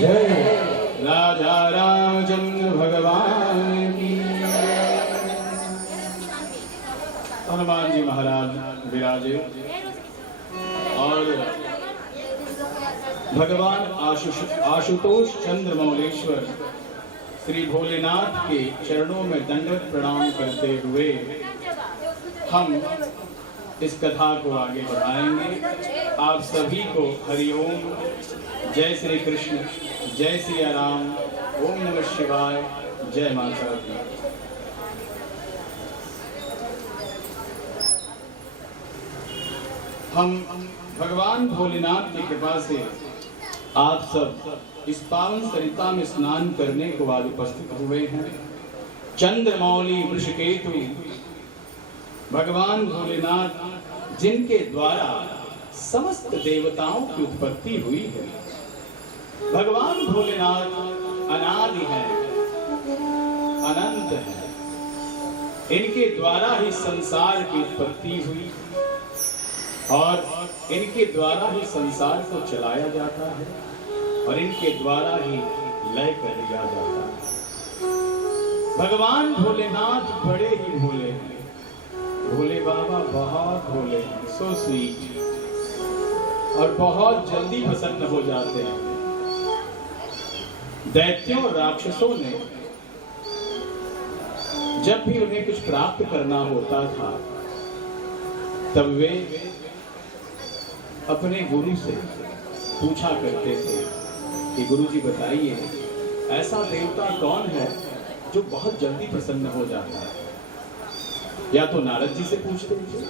जय। राजा रामचंद्र भगवान की। हनुमान जी महाराज विराजे और भगवान आशुतोष चंद्र मौलेश्वर श्री भोलेनाथ के चरणों में दंडवत प्रणाम करते हुए हम इस कथा को आगे बढ़ाएंगे। आप सभी को हरिओम, जय श्री कृष्ण, जय सिया राम, ओम नमः शिवाय, जय माता दी। हम भगवान भोलेनाथ की कृपा से आप सब इस पावन सरिता में स्नान करने को आज उपस्थित हुए हैं। चंद्रमौली वृषकेतु भगवान भोलेनाथ जिनके द्वारा समस्त देवताओं की उत्पत्ति हुई है। भगवान भोलेनाथ अनादि है, अनंत है। इनके द्वारा ही संसार की उत्पत्ति हुई और इनके द्वारा ही संसार को चलाया जाता है और इनके द्वारा ही लय कर दिया जाता है। भगवान भोलेनाथ बड़े ही भोले हैं। भोले बाबा बहुत भोले हैं, सो स्वीट, और बहुत जल्दी प्रसन्न हो जाते हैं। दैत्यों और राक्षसों ने जब भी उन्हें कुछ प्राप्त करना होता था तब वे अपने गुरु से पूछा करते थे कि गुरुजी बताइए ऐसा देवता कौन है जो बहुत जल्दी प्रसन्न हो जाता है। या तो नारद जी से पूछते थे।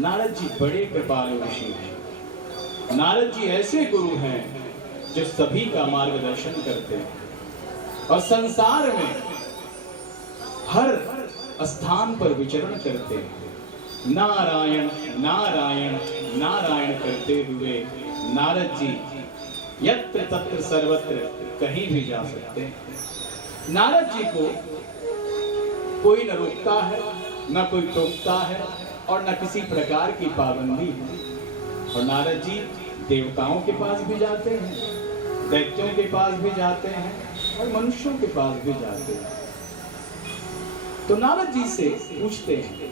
नारद जी बड़े कृपालु ऋषि हैं। नारद जी ऐसे गुरु हैं जो सभी का मार्गदर्शन करते हैं और संसार में हर स्थान पर विचरण करते हैं। नारायण नारायण नारायण करते हुए नारद जी यत्र तत्र सर्वत्र कहीं भी जा सकते हैं। नारद जी को कोई न रोकता है, न कोई टोकता है और न किसी प्रकार की पाबंदी है। और नारद जी देवताओं के पास भी जाते हैं, दैत्यों के पास भी जाते हैं और मनुष्यों के पास भी जाते हैं। तो नारद जी से पूछते हैं,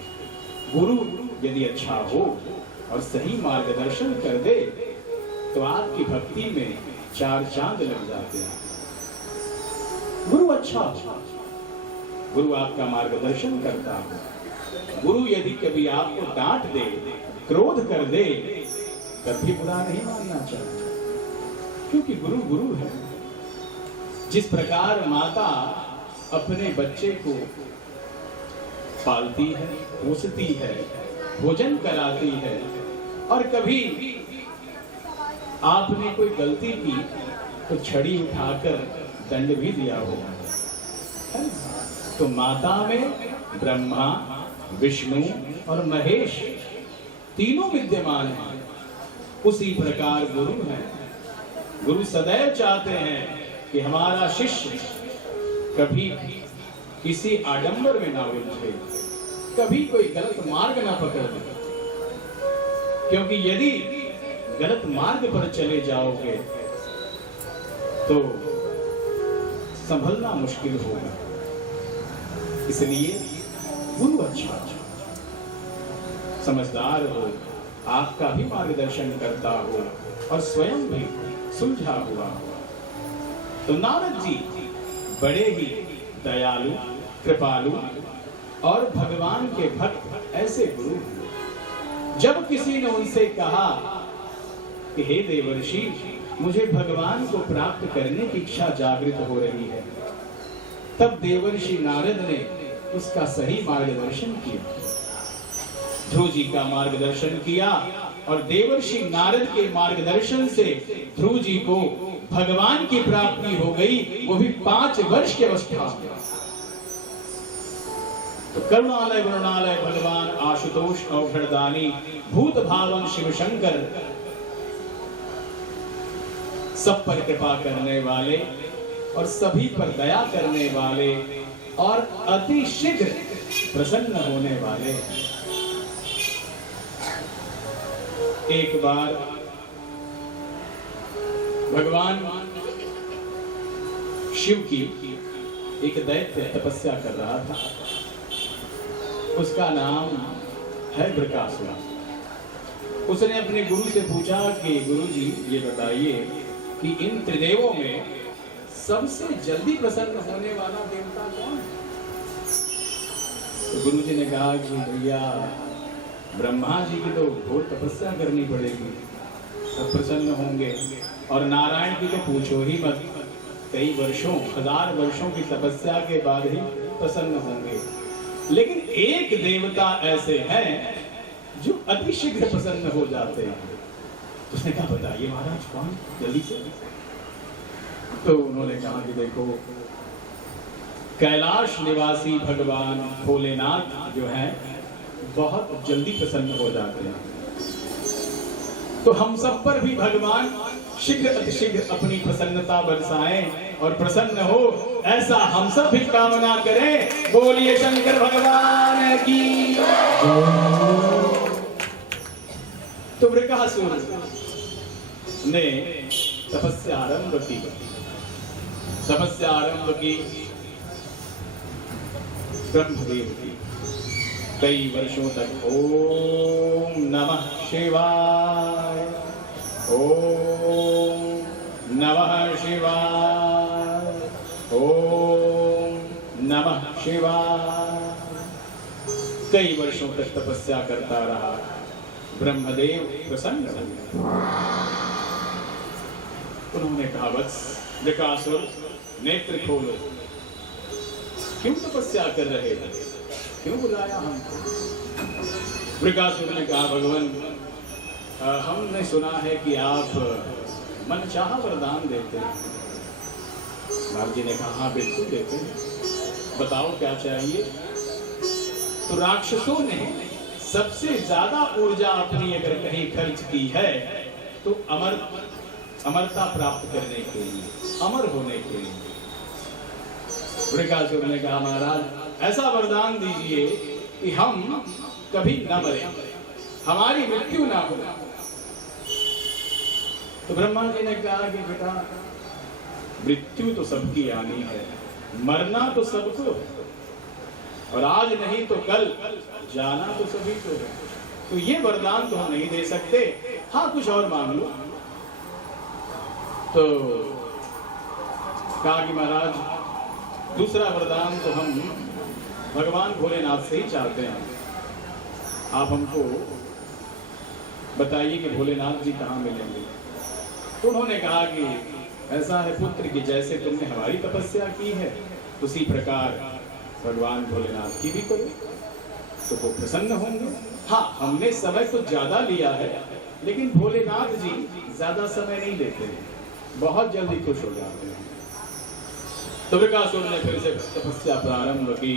गुरु यदि अच्छा हो और सही मार्गदर्शन कर दे तो आपकी भक्ति में 4 चांद लग जाते हैं। गुरु अच्छा हो, गुरु आपका मार्गदर्शन करता हो। गुरु यदि कभी आपको डांट दे, क्रोध कर दे, तब भी बुरा नहीं मानना चाहिए, क्योंकि गुरु गुरु है। जिस प्रकार माता अपने बच्चे को पालती है, पोसती है, भोजन कराती है और कभी आपने कोई गलती की तो छड़ी उठाकर दंड भी दिया होगा, तो माता में ब्रह्मा, विष्णु और महेश तीनों विद्यमान हैं। उसी प्रकार गुरु है। गुरु सदैव चाहते हैं कि हमारा शिष्य कभी किसी आडंबर में ना उलझे, कभी कोई गलत मार्ग ना पकड़ ले, क्योंकि यदि गलत मार्ग पर चले जाओगे तो संभलना मुश्किल होगा। इसलिए गुरु अच्छा समझदार हो, आपका भी मार्गदर्शन करता हो और स्वयं भी सुलझा हुआ हो। तो नारद जी बड़े ही दयालु, कृपालु और भगवान के भक्त ऐसे गुरु हैं। जब किसी ने उनसे कहा कि हे देवर्षि, मुझे भगवान को प्राप्त करने की इच्छा जागृत हो रही है, तब देवर्षि नारद ने उसका सही मार्गदर्शन किया। ध्रुव जी का मार्गदर्शन किया और देवर्षि नारद के मार्गदर्शन से ध्रुव जी को भगवान की प्राप्ति हो गई, वो भी 5 वर्ष की अवस्था में। तो करुणालय वरुणालय भगवान आशुतोष औषधदानी भूत भावन शिव शंकर सब पर कृपा करने वाले और सभी पर दया करने वाले और अति शीघ्र प्रसन्न होने वाले। एक बार भगवान शिव की एक दैत्य तपस्या कर रहा था। उसका नाम है वृकासुर। उसने अपने गुरु से पूछा कि गुरुजी ये बताइए कि इन त्रिदेवों में सबसे जल्दी प्रसन्न होने वाला देवता कौन है? तो गुरुजी ने कहा कि भैया ब्रह्मा जी की तो घोर तपस्या करनी पड़ेगी, तब प्रसन्न होंगे, और नारायण की तो पूछो ही मत, कई वर्षों, 1000 वर्षों की तपस्या के बाद ही प्रसन्न होंगे। लेकिन एक देवता ऐसे हैं जो अति शीघ्र प्रसन्न हो जाते हैं। उसने कहा बताइए महाराज कौन, जल्दी से। तो उन्होंने कहा कि देखो, कैलाश निवासी भगवान भोलेनाथ जो है बहुत जल्दी प्रसन्न हो जाते हैं। तो हम सब पर भी भगवान शीघ्र अतिशीघ्र अपनी प्रसन्नता बरसाएं और प्रसन्न हो, ऐसा हम सब भी कामना करें। बोलिए शंकर भगवान की। तो वृकासुर ने तपस्या आरंभ की। तपस्या आरंभ की ब्रह्मदेव की। कई वर्षों तक ओम नमः शिवाय, ओम नमः शिवाय, ओम नमः शिवाय। कई वर्षों तक तपस्या करता रहा। ब्रह्मदेव प्रसन्न हुए। उन्होंने कहा वत्स वृकासुर नेत्र खोलो, क्यों तपस्या कर रहे थे, क्यों बुलाया हमको? वृकासुर ने कहा भगवान, हमने सुना है कि आप मनचाहा वरदान देते हैं। नारद जी ने कहा हाँ बिल्कुल देते हैं, बताओ क्या चाहिए। तो राक्षसों ने सबसे ज्यादा ऊर्जा अपनी अगर कहीं खर्च की है तो अमरता प्राप्त करने के लिए, अमर होने के लिए। वृकासुर ने कहा महाराज ऐसा वरदान दीजिए कि हम कभी न मरे, हमारी मृत्यु ना हो। तो ब्रह्मा जी ने कहा कि बेटा मृत्यु तो सबकी आनी है, मरना तो सबको है, और आज नहीं तो कल जाना तो सभी को है। तो ये वरदान तो हम नहीं दे सकते, हाँ कुछ और मांग लो। तो कहा कि महाराज दूसरा वरदान तो हम भगवान भोलेनाथ से ही चाहते हैं, आप हमको बताइए कि भोलेनाथ जी कहाँ मिलेंगे। तो उन्होंने कहा कि ऐसा है पुत्र कि जैसे तुमने हमारी तपस्या की है उसी प्रकार भगवान भोलेनाथ की भी करो तो वो प्रसन्न होंगे। हाँ हमने समय तो ज्यादा लिया है, लेकिन भोलेनाथ जी ज्यादा समय नहीं लेते हैं, बहुत जल्दी खुश हो जाते हैं। तो वृकासुर ने फिर से तपस्या प्रारंभ की।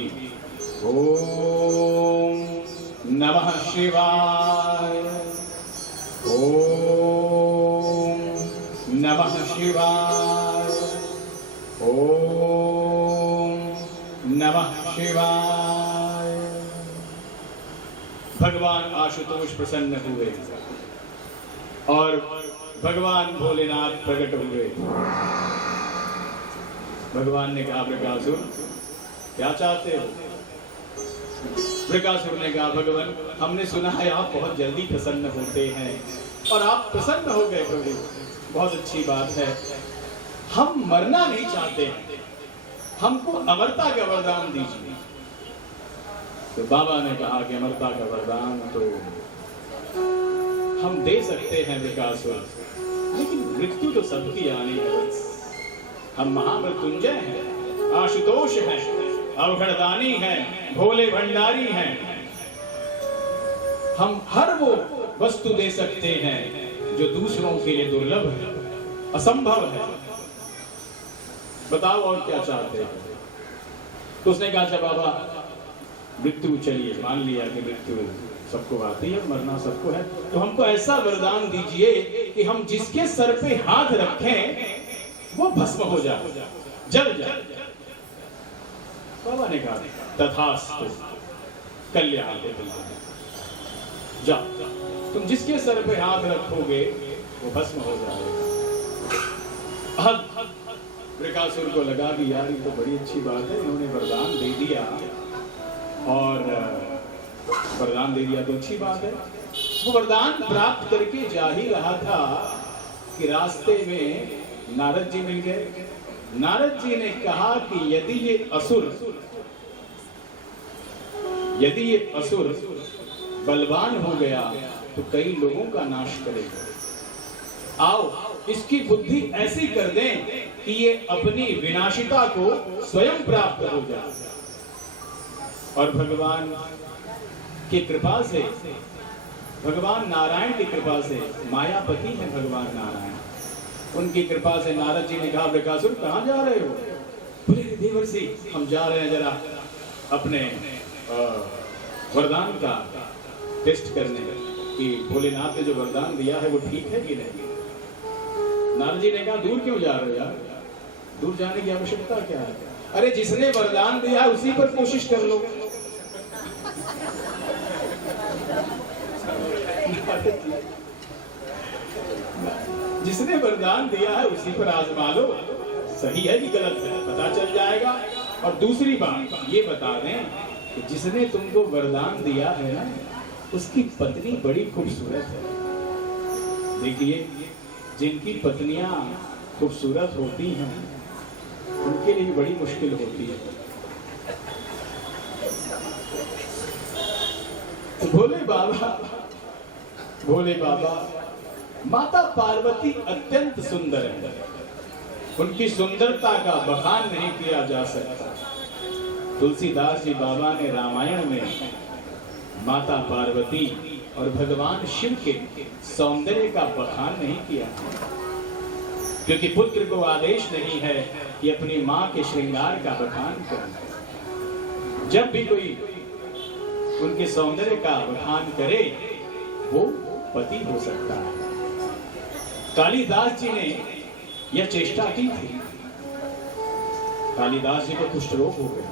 ओम नमः शिवाय, ओम नमः शिवाय, ओम नमः शिवाय। भगवान आशुतोष प्रसन्न हुए और भगवान भोलेनाथ प्रकट हुए। भगवान ने कहा वृकासुर क्या चाहते हो? वृकासुर ने कहा भगवान हमने सुना है आप बहुत जल्दी प्रसन्न होते हैं और आप प्रसन्न हो गए प्रभु, बहुत अच्छी बात है। हम मरना नहीं चाहते, हमको अमरता का वरदान दीजिए। तो बाबा ने कहा कि अमरता का वरदान तो हम दे सकते हैं वृकासुर, लेकिन मृत्यु तो सबकी आनी है। हम महामृत्युंजय हैं, आशुतोष हैं, अवघड़दानी हैं, भोले भंडारी हैं। हम हर वो वस्तु दे सकते हैं जो दूसरों के लिए दुर्लभ है, असंभव है। बताओ और क्या चाहते हैं? तो उसने कहा अच्छा बाबा मृत्यु, चलिए मान लिया कि मृत्यु सबको आती है, मरना सबको है, तो हमको ऐसा वरदान दीजिए कि हम जिसके सर पे हाथ रखें वो भस्म हो जाए, जल जाए। बाबा ने कहा तथास्तु, कल्याण हो तुम्हारा, जाओ तुम जिसके सर पे हाथ रखोगे वो भस्म हो जाएगा। वृकासुर को लगा कि यार ये तो बड़ी अच्छी बात है, इन्होंने वरदान दे दिया, और वरदान दे दिया तो अच्छी बात है। वो वरदान प्राप्त करके जा ही रहा था कि रास्ते में नारद जी मिल गए। नारद जी ने कहा कि यदि ये असुर बलवान हो गया तो कई लोगों का नाश करेगा। आओ इसकी बुद्धि ऐसी कर दें कि ये अपनी विनाशिता को स्वयं प्राप्त हो जाए। और भगवान की कृपा से, भगवान नारायण की कृपा से, मायापति है भगवान नारायण, उनकी कृपा से नारद जी ने कहा वृकासुर कहाँ जा रहे हो? बोले देवर्षि हम जा रहे हैं जरा अपने वरदान का टेस्ट करने कि भोलेनाथ ने जो वरदान दिया है वो ठीक है कि नहीं। नारद जी ने कहा दूर क्यों जा रहे हो यार, दूर जाने की आवश्यकता क्या है? अरे जिसने वरदान दिया है उसी पर कोशिश कर लो। जिसने वरदान दिया है उसी पर आजमा लो, सही है कि गलत है पता चल जाएगा। और दूसरी बात ये बता दें कि जिसने तुमको वरदान दिया है ना, उसकी पत्नी बड़ी खूबसूरत है। देखिए जिनकी पत्नियां खूबसूरत होती हैं उनके लिए बड़ी मुश्किल होती है। तो भोले बाबा माता पार्वती अत्यंत सुंदर है, उनकी सुंदरता का बखान नहीं किया जा सकता। तुलसीदास जी बाबा ने रामायण में माता पार्वती और भगवान शिव के सौंदर्य का बखान नहीं किया, क्योंकि पुत्र को आदेश नहीं है कि अपनी मां के श्रृंगार का बखान करे। जब भी कोई उनके सौंदर्य का बखान करे वो पति हो सकता है। कालिदास जी ने यह चेष्टा की थी। कालिदास जी को कुष्ठ रोग हो गया,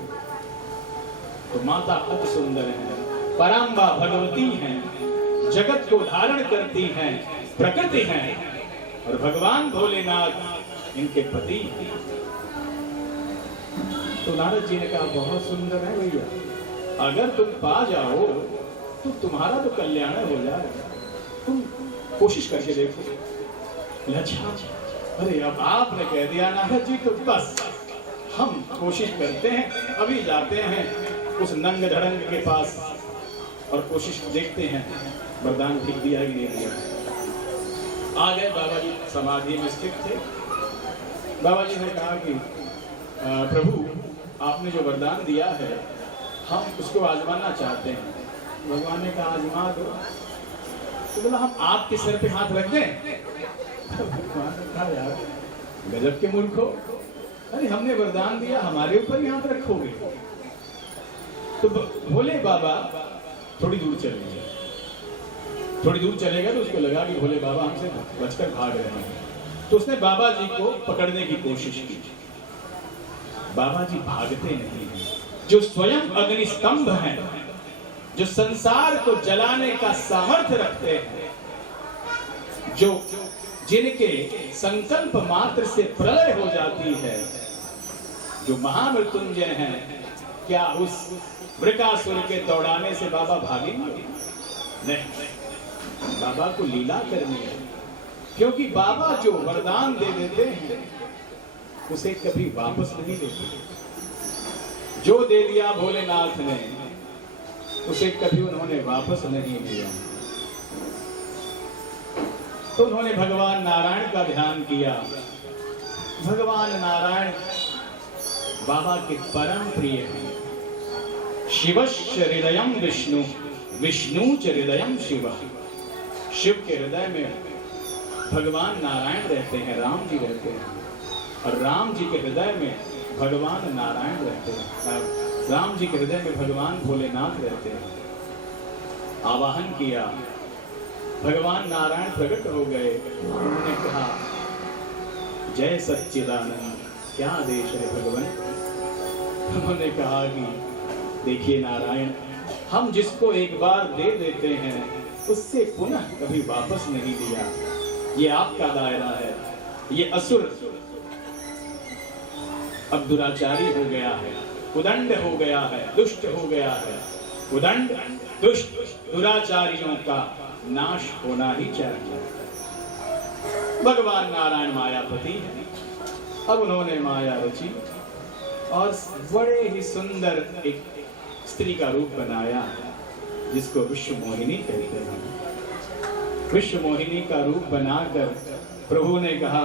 तो माता अति सुंदर है, पराम्बा भगवती हैं, जगत को धारण करती हैं, प्रकृति हैं, और भगवान भोलेनाथ इनके पति। तो नारद जी ने कहा बहुत सुंदर है भैया, अगर तुम पा जाओ तो तुम्हारा तो कल्याण हो जाएगा, तुम कोशिश करके देखो। अच्छा अरे अब आपने कह दिया नारद जी तो बस हम कोशिश करते हैं, अभी जाते हैं उस नंग धड़ंग के पास और कोशिश देखते हैं वरदान ठीक दिया कि नहीं दिया। आ गए बाबा जी समाधि में स्थित थे। बाबा जी ने कहा कि प्रभु आपने जो वरदान दिया है हम उसको आजमाना चाहते हैं। भगवान ने कहा आजमा दो। तो बोला हम आपके सिर पे हाथ रख दें? भगवान ने कहा यार गजब के मूर्ख हो, अरे हमने वरदान दिया हमारे ऊपर ही हाथ रखोगे? तो भोले बाबा थोड़ी दूर चले गए। थोड़ी दूर चले गए तो उसको लगा कि भोले बाबा हमसे बचकर भाग रहे हैं, तो उसने बाबा जी को पकड़ने की कोशिश की। बाबा जी भागते नहीं हैं, जो स्वयं अग्नि स्तंभ हैं, जो संसार को जलाने का सामर्थ्य रखते हैं, जो जिनके संकल्प मात्र से प्रलय हो जाती है, जो महामृत्युंजय हैं, क्या उस वृकासुर के दौड़ाने से बाबा भागेंगे? नहीं, बाबा को लीला करनी है, क्योंकि बाबा जो वरदान दे देते हैं उसे कभी वापस नहीं लेते। जो दे दिया भोलेनाथ ने उसे कभी उन्होंने वापस नहीं लिया। तो उन्होंने भगवान नारायण का ध्यान किया। भगवान नारायण बाबा के परम प्रिय हैं। शिवश्च हृदयं विष्णु, विष्णु च हृदयं शिव। शिव के हृदय में भगवान नारायण रहते हैं, राम जी रहते हैं, और राम जी के हृदय में भगवान नारायण रहते हैं। राम जी के हृदय में भगवान भोलेनाथ रहते हैं। आवाहन किया, भगवान नारायण प्रकट हो गए। उन्होंने कहा जय सच्चिदानंद, क्या आदेश है भगवान? उन्होंने कहा कि देखिए नारायण, हम जिसको एक बार दे देते हैं उससे पुनः कभी वापस नहीं लिया। ये आपका दायरा है। ये असुर अब दुराचारी हो गया है, उदंड हो गया है, दुष्ट हो गया है। उदंड दुष्ट दुराचारियों का नाश होना ही चाहिए। भगवान नारायण मायापति है। अब उन्होंने माया रची और बड़े ही सुंदर एक स्त्री का रूप बनाया जिसको विश्व मोहिनी कहते हैं। विश्व मोहिनी का रूप बनाकर प्रभु ने कहा,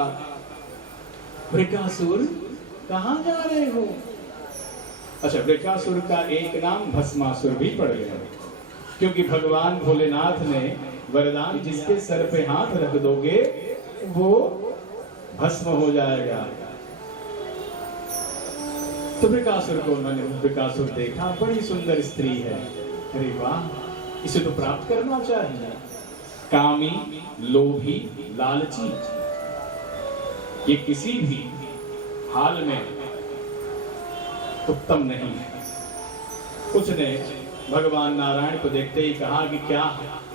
वृकासुर कहां जा रहे हो? अच्छा, वृकासुर का एक नाम भस्मासुर भी पड़ गया, क्योंकि भगवान भोलेनाथ ने वरदान, जिसके सर पे हाथ रख दोगे वो भस्म हो जाएगा। तो वृकासुर को मैंने वृकासुर देखा, बड़ी सुंदर स्त्री है, अरे वाह, इसे तो प्राप्त करना चाहिए। कामी, लोभी, लालची, ये किसी भी हाल में उत्तम नहीं है। उसने भगवान नारायण को देखते ही कहा कि क्या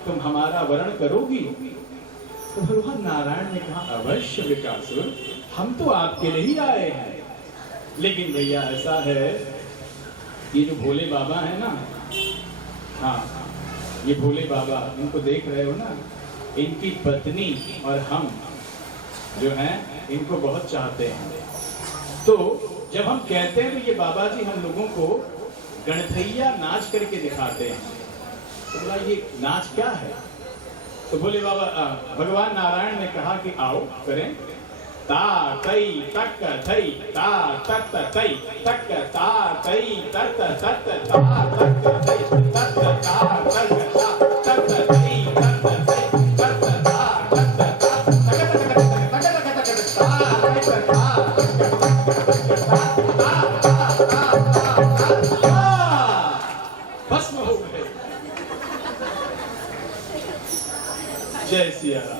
तुम हमारा वरण करोगी? तो भगवान नारायण ने कहा, अवश्य वृकासुर, हम तो आपके लिए ही आए हैं। लेकिन भैया ऐसा है, ये जो भोले बाबा है ना, हाँ, ये भोले बाबा, इनको देख रहे हो ना, इनकी पत्नी और हम जो हैं इनको बहुत चाहते हैं। तो जब हम कहते हैं तो ये बाबा जी हम लोगों को गणथैया नाच करके दिखाते हैं। तो बोला, ये नाच क्या है? तो बोले बाबा, भगवान नारायण ने कहा कि आओ करें। ता तई तक थई, ता तक तई तक, ता तई तक तक, ता तक तई तक, ता तक तक तई तक तई तक, ता तक भस्म हो गए। जय सिया राम।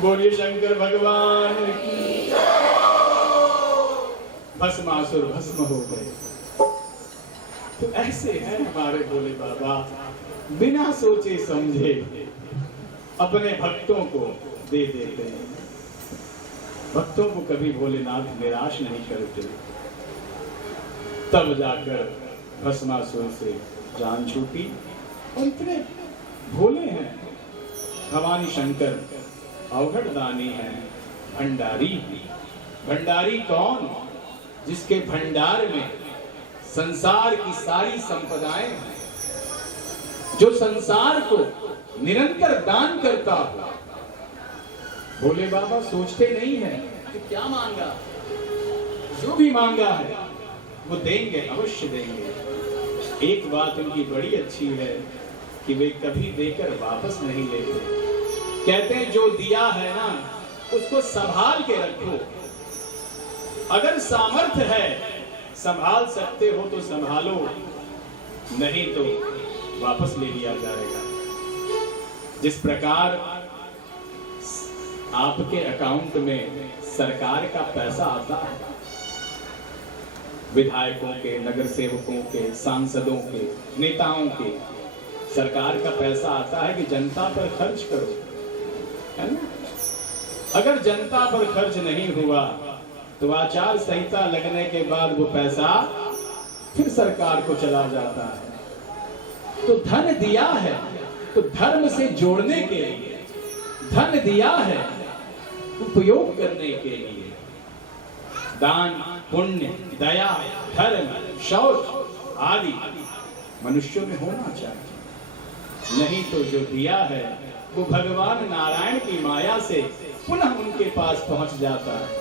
बोलिए शंकर भगवान की। भस्मासुर भस्म हो गए। तो ऐसे हैं हमारे भोले बाबा, बिना सोचे समझे अपने भक्तों को दे देते हैं। भक्तों को कभी भोलेनाथ निराश नहीं करते। तब जाकर भस्मासुर से जान छूटी। और इतने भोले हैं भवानी शंकर, अवघड़ दानी है, भंडारी। भंडारी कौन? जिसके भंडार में संसार की सारी संपदाएं हैं, जो संसार को निरंतर दान करता हो। भोले बाबा सोचते नहीं है कि क्या मांगा, जो भी मांगा है वो देंगे, अवश्य देंगे। एक बात उनकी बड़ी अच्छी है कि वे कभी देकर वापस नहीं लेते। कहते हैं जो दिया है ना उसको संभाल के रखो। अगर सामर्थ्य है, संभाल सकते हो तो संभालो, नहीं तो वापस ले लिया जाएगा। जिस प्रकार आपके अकाउंट में सरकार का पैसा आता है, विधायकों के, नगर सेवकों के, सांसदों के, नेताओं के, सरकार का पैसा आता है कि जनता पर खर्च करो, है ना? अगर जनता पर खर्च नहीं हुआ तो आचार संहिता लगने के बाद वो पैसा फिर सरकार को चला जाता है। तो धन दिया है तो धर्म से जोड़ने के लिए, धन दिया है उपयोग करने के लिए। दान, पुण्य, दया, धर्म, शौच आदि मनुष्यों में होना चाहिए। नहीं तो जो दिया है वो भगवान नारायण की माया से पुनः उनके पास पहुंच जाता है।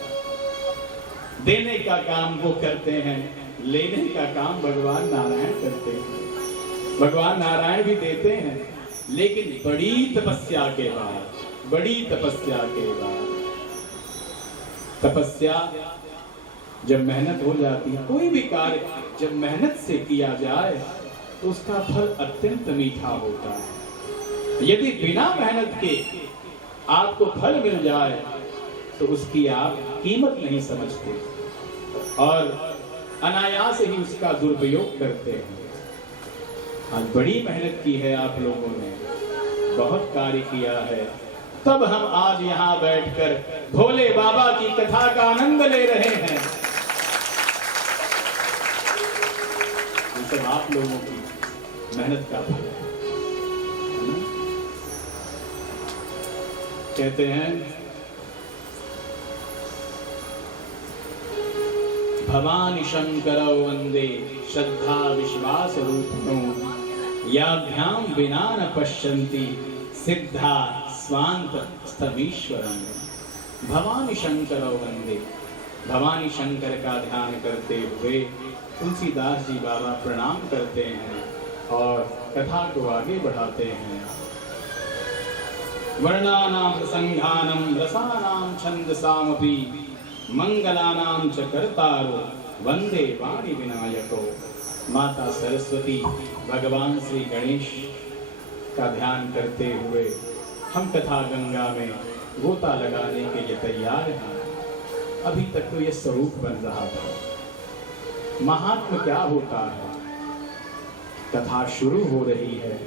देने का काम वो करते हैं, लेने का काम भगवान नारायण करते हैं। भगवान नारायण भी देते हैं, लेकिन बड़ी तपस्या के बाद, बड़ी तपस्या के बाद। तपस्या जब मेहनत हो जाती है, कोई भी कार्य जब मेहनत से किया जाए तो उसका फल अत्यंत मीठा होता है। यदि बिना मेहनत के आपको फल मिल जाए तो उसकी आप कीमत नहीं समझते और अनायास ही उसका दुरुपयोग करते हैं। आज बड़ी मेहनत की है आप लोगों ने, बहुत कार्य किया है, तब हम आज यहाँ बैठकर भोले बाबा की कथा का आनंद ले रहे हैं। ये सब आप लोगों की मेहनत का फल है। कहते हैं भवानी शंकरौ वंदे श्रद्धा विश्वास रूपिणो याभ्याम विना न पश्यन्ति सिद्धा स्वांत स्थवीश्वरम। भवानी शंकरौ वंदे, भवानी शंकर का ध्यान करते हुए तुलसीदास जी बाबा प्रणाम करते हैं और कथा को आगे बढ़ाते हैं। वर्णानां प्रसंगानां रसानां छंदसामपि मंगलानां च कर्तारो वंदे वाणी विनायको। माता सरस्वती, भगवान श्री गणेश का ध्यान करते हुए हम कथा गंगा में गोता लगाने के लिए तैयार हैं। अभी तक तो यह स्वरूप बन रहा था। महात्मा क्या होता है? कथा शुरू हो रही है,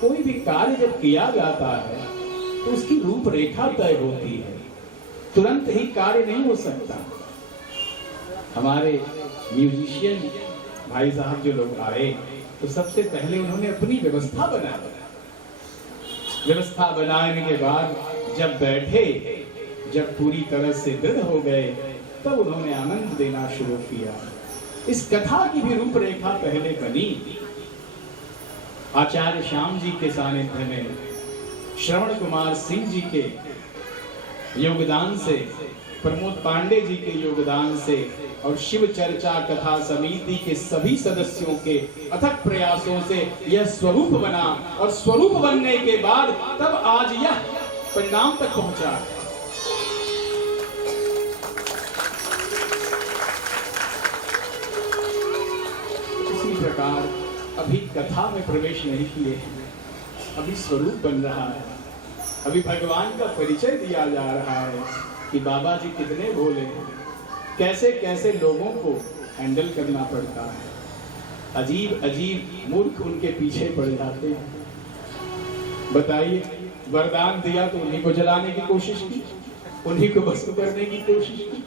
कोई भी कार्य जब किया जाता है तो उसकी रूपरेखा तय होती है, तुरंत ही कार्य नहीं हो सकता। हमारे म्यूजिशियन भाई साहब जो लोग आए तो सबसे पहले उन्होंने अपनी व्यवस्था बनाई। व्यवस्था बनाने के बाद जब बैठे, जब पूरी तरह से दृढ़ हो गए, तब उन्होंने आनंद देना शुरू किया। इस कथा की भी रूपरेखा पहले बनी। आचार्य श्याम जी के सानिध्य में, श्रवण कुमार सिंह जी के योगदान से, प्रमोद पांडे जी के योगदान से और शिव चर्चा कथा समिति के सभी सदस्यों के अथक प्रयासों से यह स्वरूप बना और स्वरूप बनने के बाद तब आज यह परिणाम तक पहुंचा। इसी प्रकार अभी कथा में प्रवेश नहीं किए, अभी स्वरूप बन रहा है, अभी भगवान का परिचय दिया जा रहा है कि बाबा जी कितने भोले हैं, कैसे कैसे लोगों को हैंडल करना पड़ता है। अजीब अजीब मूर्ख उनके पीछे पड़ जाते हैं। बताइए, वरदान दिया तो उन्हीं को जलाने की कोशिश की, उन्हीं को भस्म करने की कोशिश की।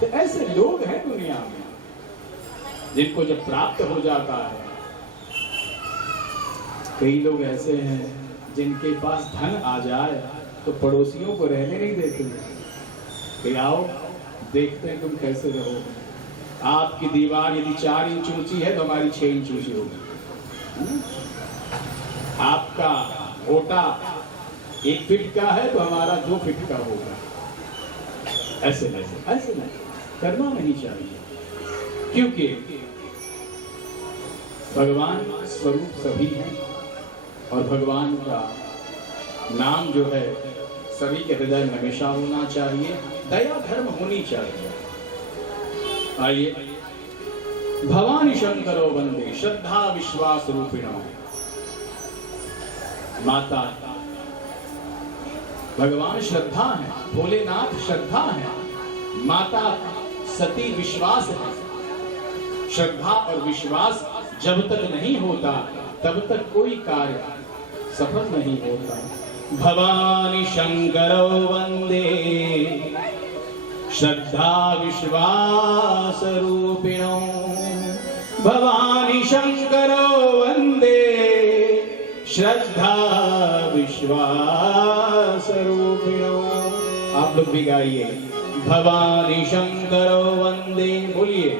तो ऐसे लोग हैं दुनिया में जिनको जब प्राप्त हो जाता है। कई लोग ऐसे हैं जिनके पास धन आ जाए तो पड़ोसियों को रहने नहीं देते। कि आओ देखते हैं तुम कैसे रहो। आपकी दीवार यदि 4 इंच ऊंची है तो हमारी 6 इंच ऊंची होगी। आपका ओटा 1 फीट का है तो हमारा 2 फीट का होगा। ऐसे नहीं करना नहीं चाहिए, क्योंकि भगवान स्वरूप सभी हैं और भगवान का नाम जो है सभी के हृदय में हमेशा होना चाहिए, दया धर्म होनी चाहिए। आइए, भवानी शंकरो वंदे श्रद्धा विश्वास रूपिणो। माता भगवान श्रद्धा है, भोलेनाथ श्रद्धा है, माता सती विश्वास है। श्रद्धा और विश्वास जब तक नहीं होता तब तक कोई कार्य सफल नहीं होता। भवानी शंकरो वंदे श्रद्धा विश्वास रूपिणो। भवानी शंकरो वंदे श्रद्धा विश्वास रूपिणो। आप लोग भी गाइए, भवानी शंकरो वंदे। बोलिए,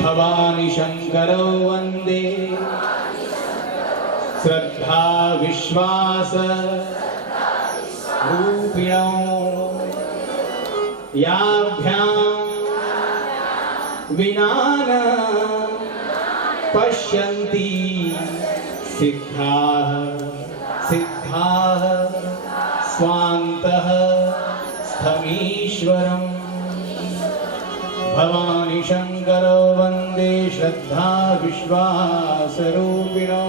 भवानी शंकरो वंदे श्रद्धा विश्वास रूपिणो। याभ्यां विना न पश्यन्ति सिद्धाः सिद्धाः स्वान्तः स्थमीश्वरम्। भवानी शंकरो वंदे श्रद्धा विश्वास रूपिणो।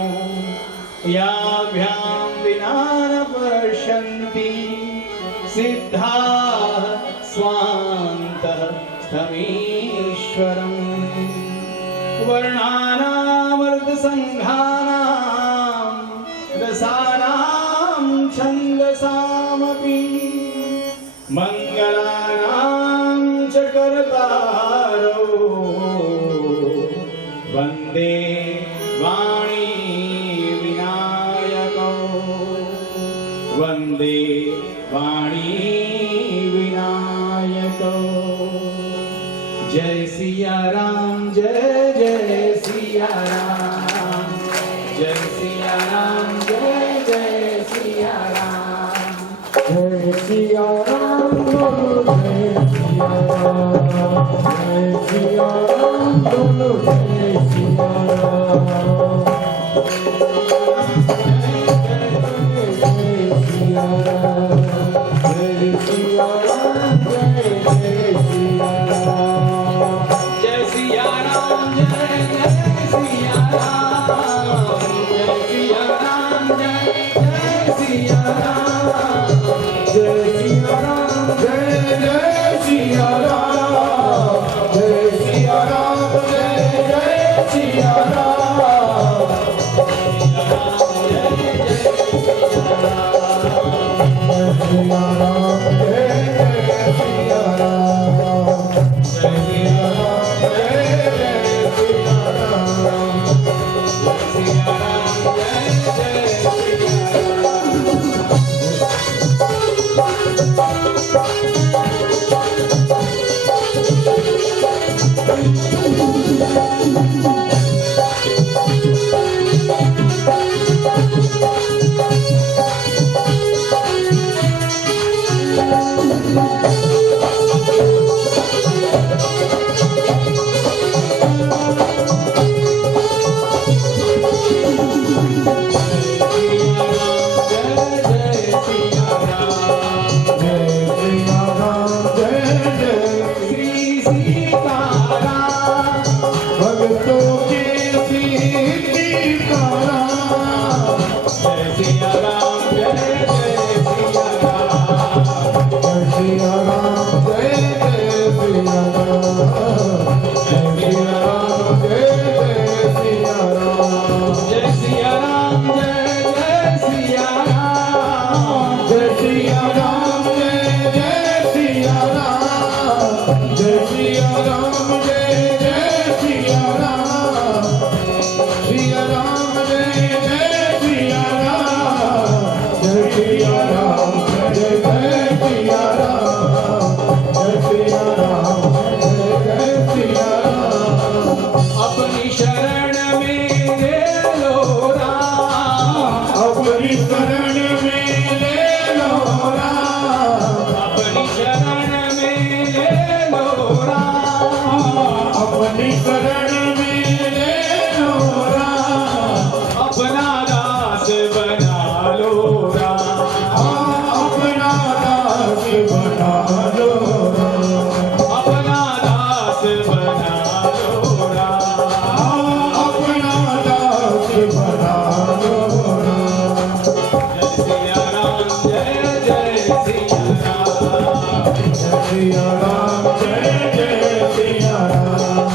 याभ्यां विना न पश्यन्ति सिद्धाः स्वान्तः स्थमीश्वरम्। वर्णानामर्धसंघानां मंगलानां च कर्तारो वंदे वाणी विनायको वंदे वाणी विनायको। जय सिया राम जय जय सिया राम जय सिया राम जय जय सिया राम जय सिया राम बोलो जय सिया राम जय सिया राम बोलो जय सिया राम जय सिया राम जय सिया राम जय जय सिया राम जय सिया राम जय जय सिया राम जय सिया राम जय जय सिया राम जय सिया राम जय जय सिया राम जय सिया राम जय जय सिया राम सिया राम जय जय सिया राम जय सिया राम जय जय सिया राम सिया राम जय जय अपनी शरण में ले लो राम अपनी शरण में ले लो राम अपनी शरण में ले लो राम अपनी शरण में ले लो राम अपना दास बना लो राम अपना दास बना लो राम अपना दास बना लो राम अपना दास बना लो राम जय सिया राम जय जय सिया राम जय सिया राम जय जय सिया राम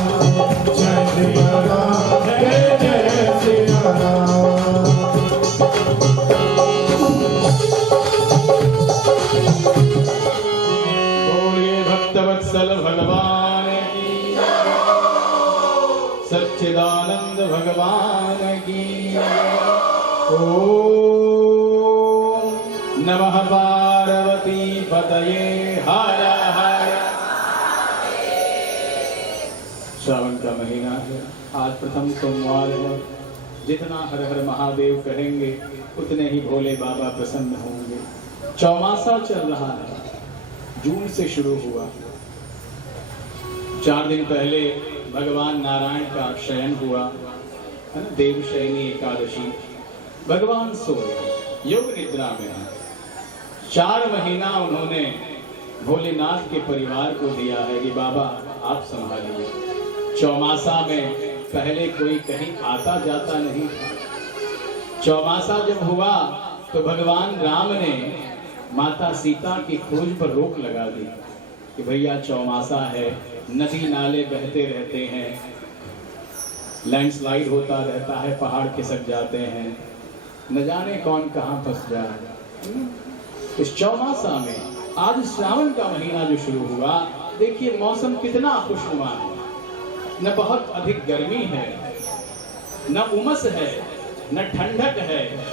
जय सिया राम जय जय सिया राम बोलिए भक्तवत्सल भगवान की सच्चिदानंद भगवान की ओम नमः पार्वती पतये हर हर। श्रावण का महीना है, आज प्रथम सोमवार है। जितना हर हर महादेव कहेंगे उतने ही भोले बाबा प्रसन्न होंगे। चौमासा चल रहा है, जून से शुरू हुआ। 4 दिन पहले भगवान नारायण का शयन हुआ है ना, देवशयनी एकादशी। भगवान सोए, योग निद्रा में है। 4 महीना उन्होंने भोलेनाथ के परिवार को दिया है कि बाबा आप संभालिए। चौमासा में पहले कोई कहीं आता जाता नहीं था। चौमासा जब हुआ तो भगवान राम ने माता सीता की खोज पर रोक लगा दी कि भैया चौमासा है, नदी नाले बहते रहते हैं, लैंडस्लाइड होता रहता है, पहाड़ खिसक जाते हैं, न जाने कौन कहाँ फंस जाए। इस चौमासा में आज श्रावण का महीना जो शुरू हुआ, देखिए मौसम कितना खुशनुमा है। न बहुत अधिक गर्मी है, न उमस है, न ठंडक है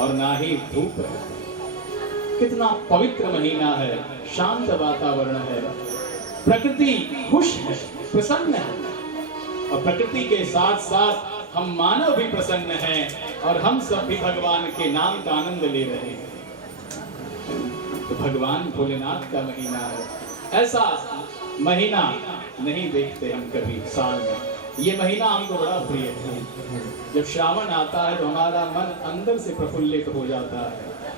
और ना ही धूप है। कितना पवित्र महीना है, शांत वातावरण है, प्रकृति खुश है, प्रसन्न है और प्रकृति के साथ साथ हम मानव भी प्रसन्न हैं और हम सब भी भगवान के नाम का आनंद ले रहे हैं। तो भगवान भोलेनाथ का महीना है, ऐसा महीना नहीं देखते हम कभी साल में। ये महीना हमको बड़ा प्रिय है। जब श्रावण आता है तो हमारा मन अंदर से प्रफुल्लित हो जाता है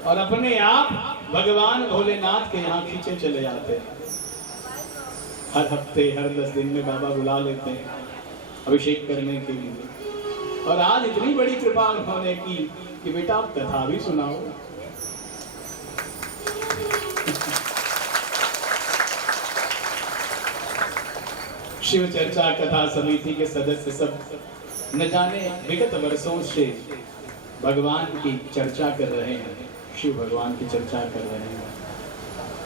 और अपने आप भगवान भोलेनाथ के यहाँ खींचे चले जाते हैं। हर हफ्ते हर 10 दिन में बाबा बुला लेते हैं अभिषेक करने के लिए। और आज इतनी बड़ी कृपा उन्होंने की कि बेटा आप कथा भी सुनाओ। शिव चर्चा कथा समिति के सदस्य सब न जाने विगत वर्षों से भगवान की चर्चा कर रहे हैं, शिव भगवान की चर्चा कर रहे हैं।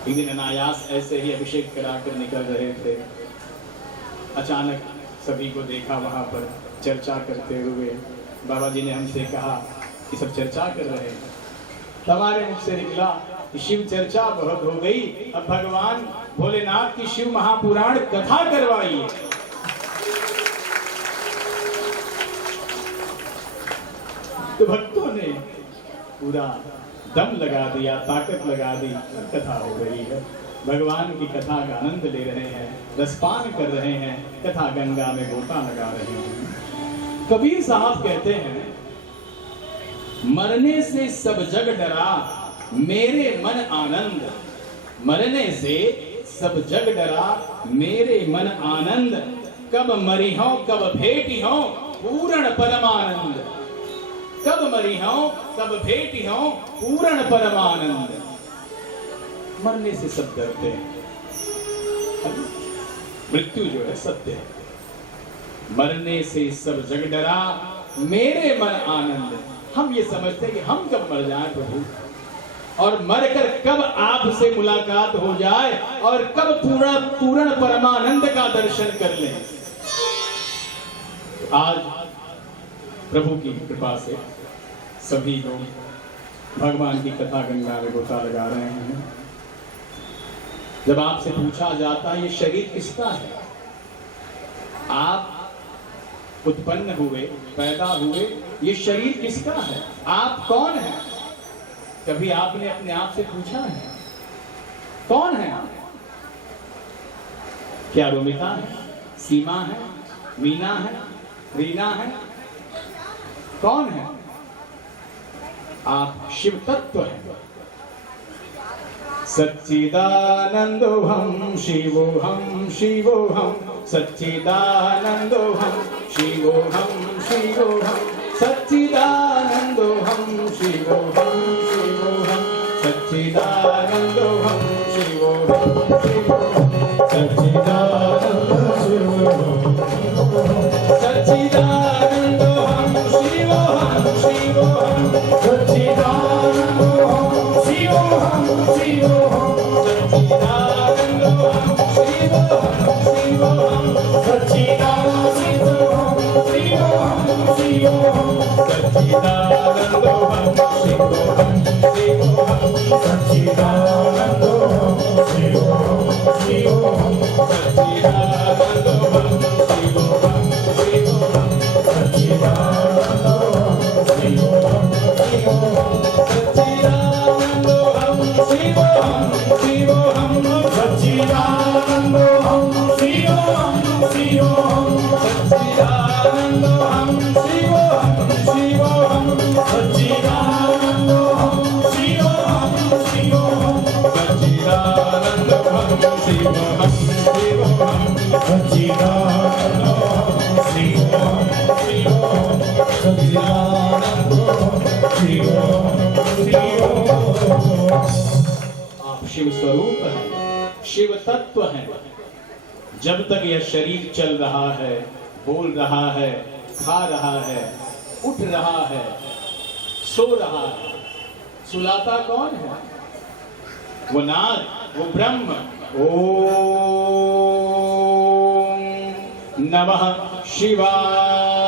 एक दिन अनायास ऐसे ही अभिषेक कराकर निकल रहे थे, अचानक सभी को देखा वहां पर चर्चा करते हुए। बाबा जी ने हमसे कहा कि सब चर्चा कर रहे हैं। हमारे मुख से निकला कि शिव चर्चा बहुत हो गई, अब भगवान भोलेनाथ की शिव महापुराण कथा करवाइए। तो भक्तों ने पूरा दम लगा दिया, ताकत लगा दी, कथा हो रही है। भगवान की कथा का आनंद ले रहे हैं, रसपान कर रहे हैं, कथा गंगा में गोता लगा रहे हैं। कबीर साहब कहते हैं, मरने से सब जग डरा, मेरे मन आनंद। मरने से सब जग डरा, मेरे मन आनंद। कब मरी हो कब भेटी हो, पूर्ण परमानंद। कब मरी हो कब भेटी हो, पूर्ण परमानंद। मरने से सब डरते हैं, मृत्यु जो है सत्य है। मरने से सब जग डरा, मेरे मन आनंद। हम ये समझते हैं कि हम कब मर जाएं प्रभु, और मरकर कब आपसे मुलाकात हो जाए और कब पूर्ण परमानंद का दर्शन कर लें। आज प्रभु की कृपा से सभी लोग भगवान की कथा गंगा में गोता लगा रहे हैं। जब आपसे पूछा जाता है ये शरीर किसका है, आप उत्पन्न हुए, पैदा हुए, ये शरीर किसका है, आप कौन है? कभी आपने अपने आप से पूछा है कौन है आप? क्या रोमिता है, सीमा है, मीना है, रीना है? कौन है आप? शिव तत्व है। सच्चिदानंदोहम शिवोहम शिवोहम, सच्चिदानंदोहम शिवोहम शिवोहम, सच्चिदानंदोहम शिवोहम शिवोहम, सच्चिदानंदोहम शिवोहम शिवोहम, सच्चिदानंदोहम शिवोहम, सच्चिदानंदोहम शिवोहम शिवोहम, सच्चिदानंदोहम शिवोहम शिवोहम, सच्चिदानंदोहम शिवोहम शिवोहम, सच्चिदानंदोहम शिवोहम शिवोहम, सच्चिदानंदोहम शिवोहम शिवोहम, सच्चिदानंदोहम शिवोहम शिवोहम, सच्चिदानंदोहम शिवोहम शिवोहम, सच्चिदानंदोहम शिवोहम शिवोहम, सच्चिदानंदोहम शिवोहम शिवोहम, सच्चिदानंदोहम शिवोहम शिवोहम, सच्चिदानंदोहम शिवोहम शिवोहम, सच्चिदानंदोहम शिवोहम शिवोहम, सच्चिदानंदोहम शिवोहम शिवोहम, सच्चिदानंदोहम शिवोहम शिवोहम, सच्चिदानंदोहम शिवोहम शिवोहम। आप शिव स्वरूप हैं, शिव तत्व हैं। जब तक यह शरीर चल रहा है, बोल रहा है, खा रहा है, उठ रहा है, सो रहा है, सुलाता कौन है? वो नाद, वो ब्रह्म। ओम नमः शिवाय,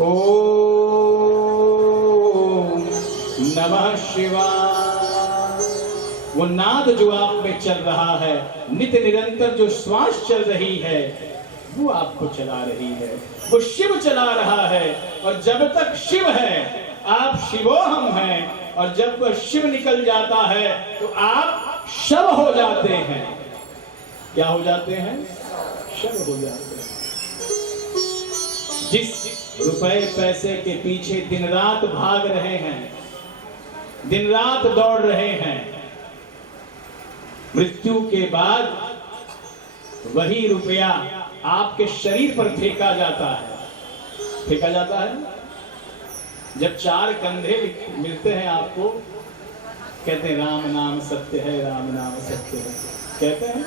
ओम नमः शिवाय। वो नाद जो आप में चल रहा है, नित्य निरंतर जो श्वास चल रही है, वो आपको चला रही है। वो शिव चला रहा है। और जब तक शिव है आप शिवोहम हैं, और जब वह शिव निकल जाता है तो आप शव हो जाते हैं। क्या हो जाते हैं? शव हो जाते हैं। जिस रुपए पैसे के पीछे दिन रात भाग रहे हैं, दिन रात दौड़ रहे हैं, मृत्यु के बाद वही रुपया आपके शरीर पर फेंका जाता है। फेंका जाता है। जब 4 कंधे मिलते हैं आपको, कहते हैं राम नाम सत्य है, राम नाम सत्य है, कहते हैं।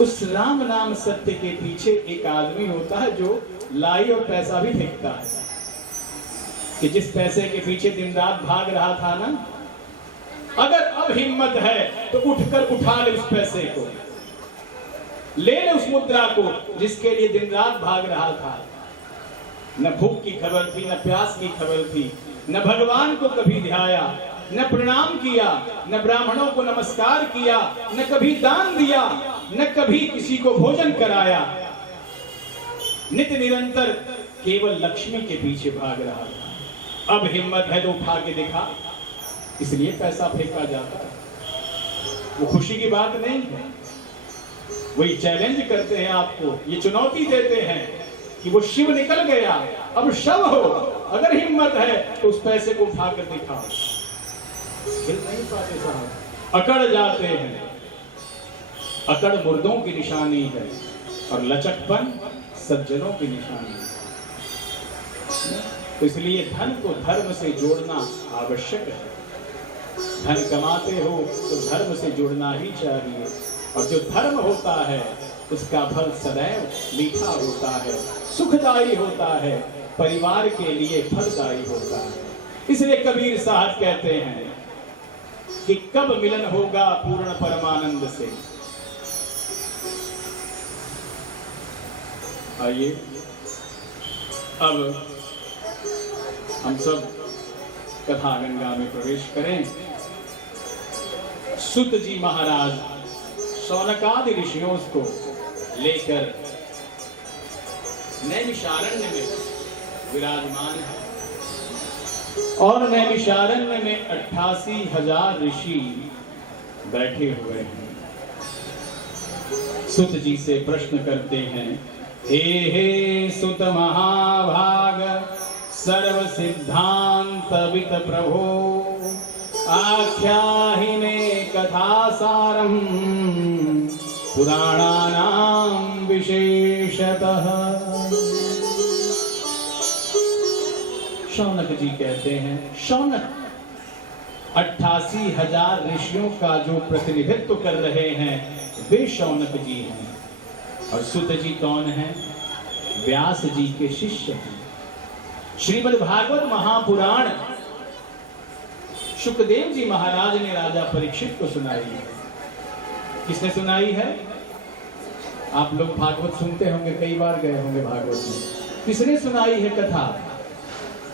उस राम नाम सत्य के पीछे एक आदमी होता है जो लाई और पैसा भी फेंकता है। कि जिस पैसे के पीछे दिन रात भाग रहा था ना, अगर अब हिम्मत है तो उठकर उठा ले उस पैसे को, ले ले उस मुद्रा को जिसके लिए दिन रात भाग रहा था। न भूख की खबर थी, न प्यास की खबर थी, न भगवान को कभी ध्याया, न प्रणाम किया, न ब्राह्मणों को नमस्कार किया, न कभी दान दिया, न कभी किसी को भोजन कराया। नित्य निरंतर केवल लक्ष्मी के पीछे भाग रहा था। अब हिम्मत है तो उठा के दिखा, इसलिए पैसा फेंका जाता है। वो खुशी की बात नहीं है। वही चैलेंज करते हैं आपको, ये चुनौती देते हैं कि वो शिव निकल गया, अब शव हो। अगर हिम्मत है तो उस पैसे को उठाकर दिखाओ। हिल नहीं पाते साहब, अकड़ जाते हैं। अकड़ मुर्दों की निशानी है और लचकपन सज्जनों की निशानी है। तो इसलिए धन को धर्म से जोड़ना आवश्यक है। धन कमाते हो तो धर्म से जुड़ना ही चाहिए। और जो धर्म होता है उसका फल सदैव मीठा होता है, सुखदायी होता है, परिवार के लिए फलदायी होता है। इसलिए कबीर साहब कहते हैं कि कब मिलन होगा पूर्ण परमानंद से। आइए अब हम सब कथा गंगा में प्रवेश करें। सुत जी महाराज शौनकादि ऋषियों को लेकर नैमिषारण्य में विराजमान है। और नैमिषारण्य में 88,000 ऋषि बैठे हुए हैं। सुत जी से प्रश्न करते हैं, हे सुत महाभाग सर्व सिद्धांत वित प्रभो, आख्याहि मे कथा सारम पुराणानां विशेषतः। शौनक जी कहते हैं, शौनक 88,000 ऋषियों का जो प्रतिनिधित्व कर रहे हैं वे शौनक जी हैं। और सुत जी कौन हैं? व्यास जी के शिष्य हैं। श्रीमद् भागवत महापुराण शुकदेव जी महाराज ने राजा परीक्षित को सुनाई है। किसने सुनाई है? आप लोग भागवत सुनते होंगे, कई बार गए होंगे भागवत में। किसने सुनाई है कथा?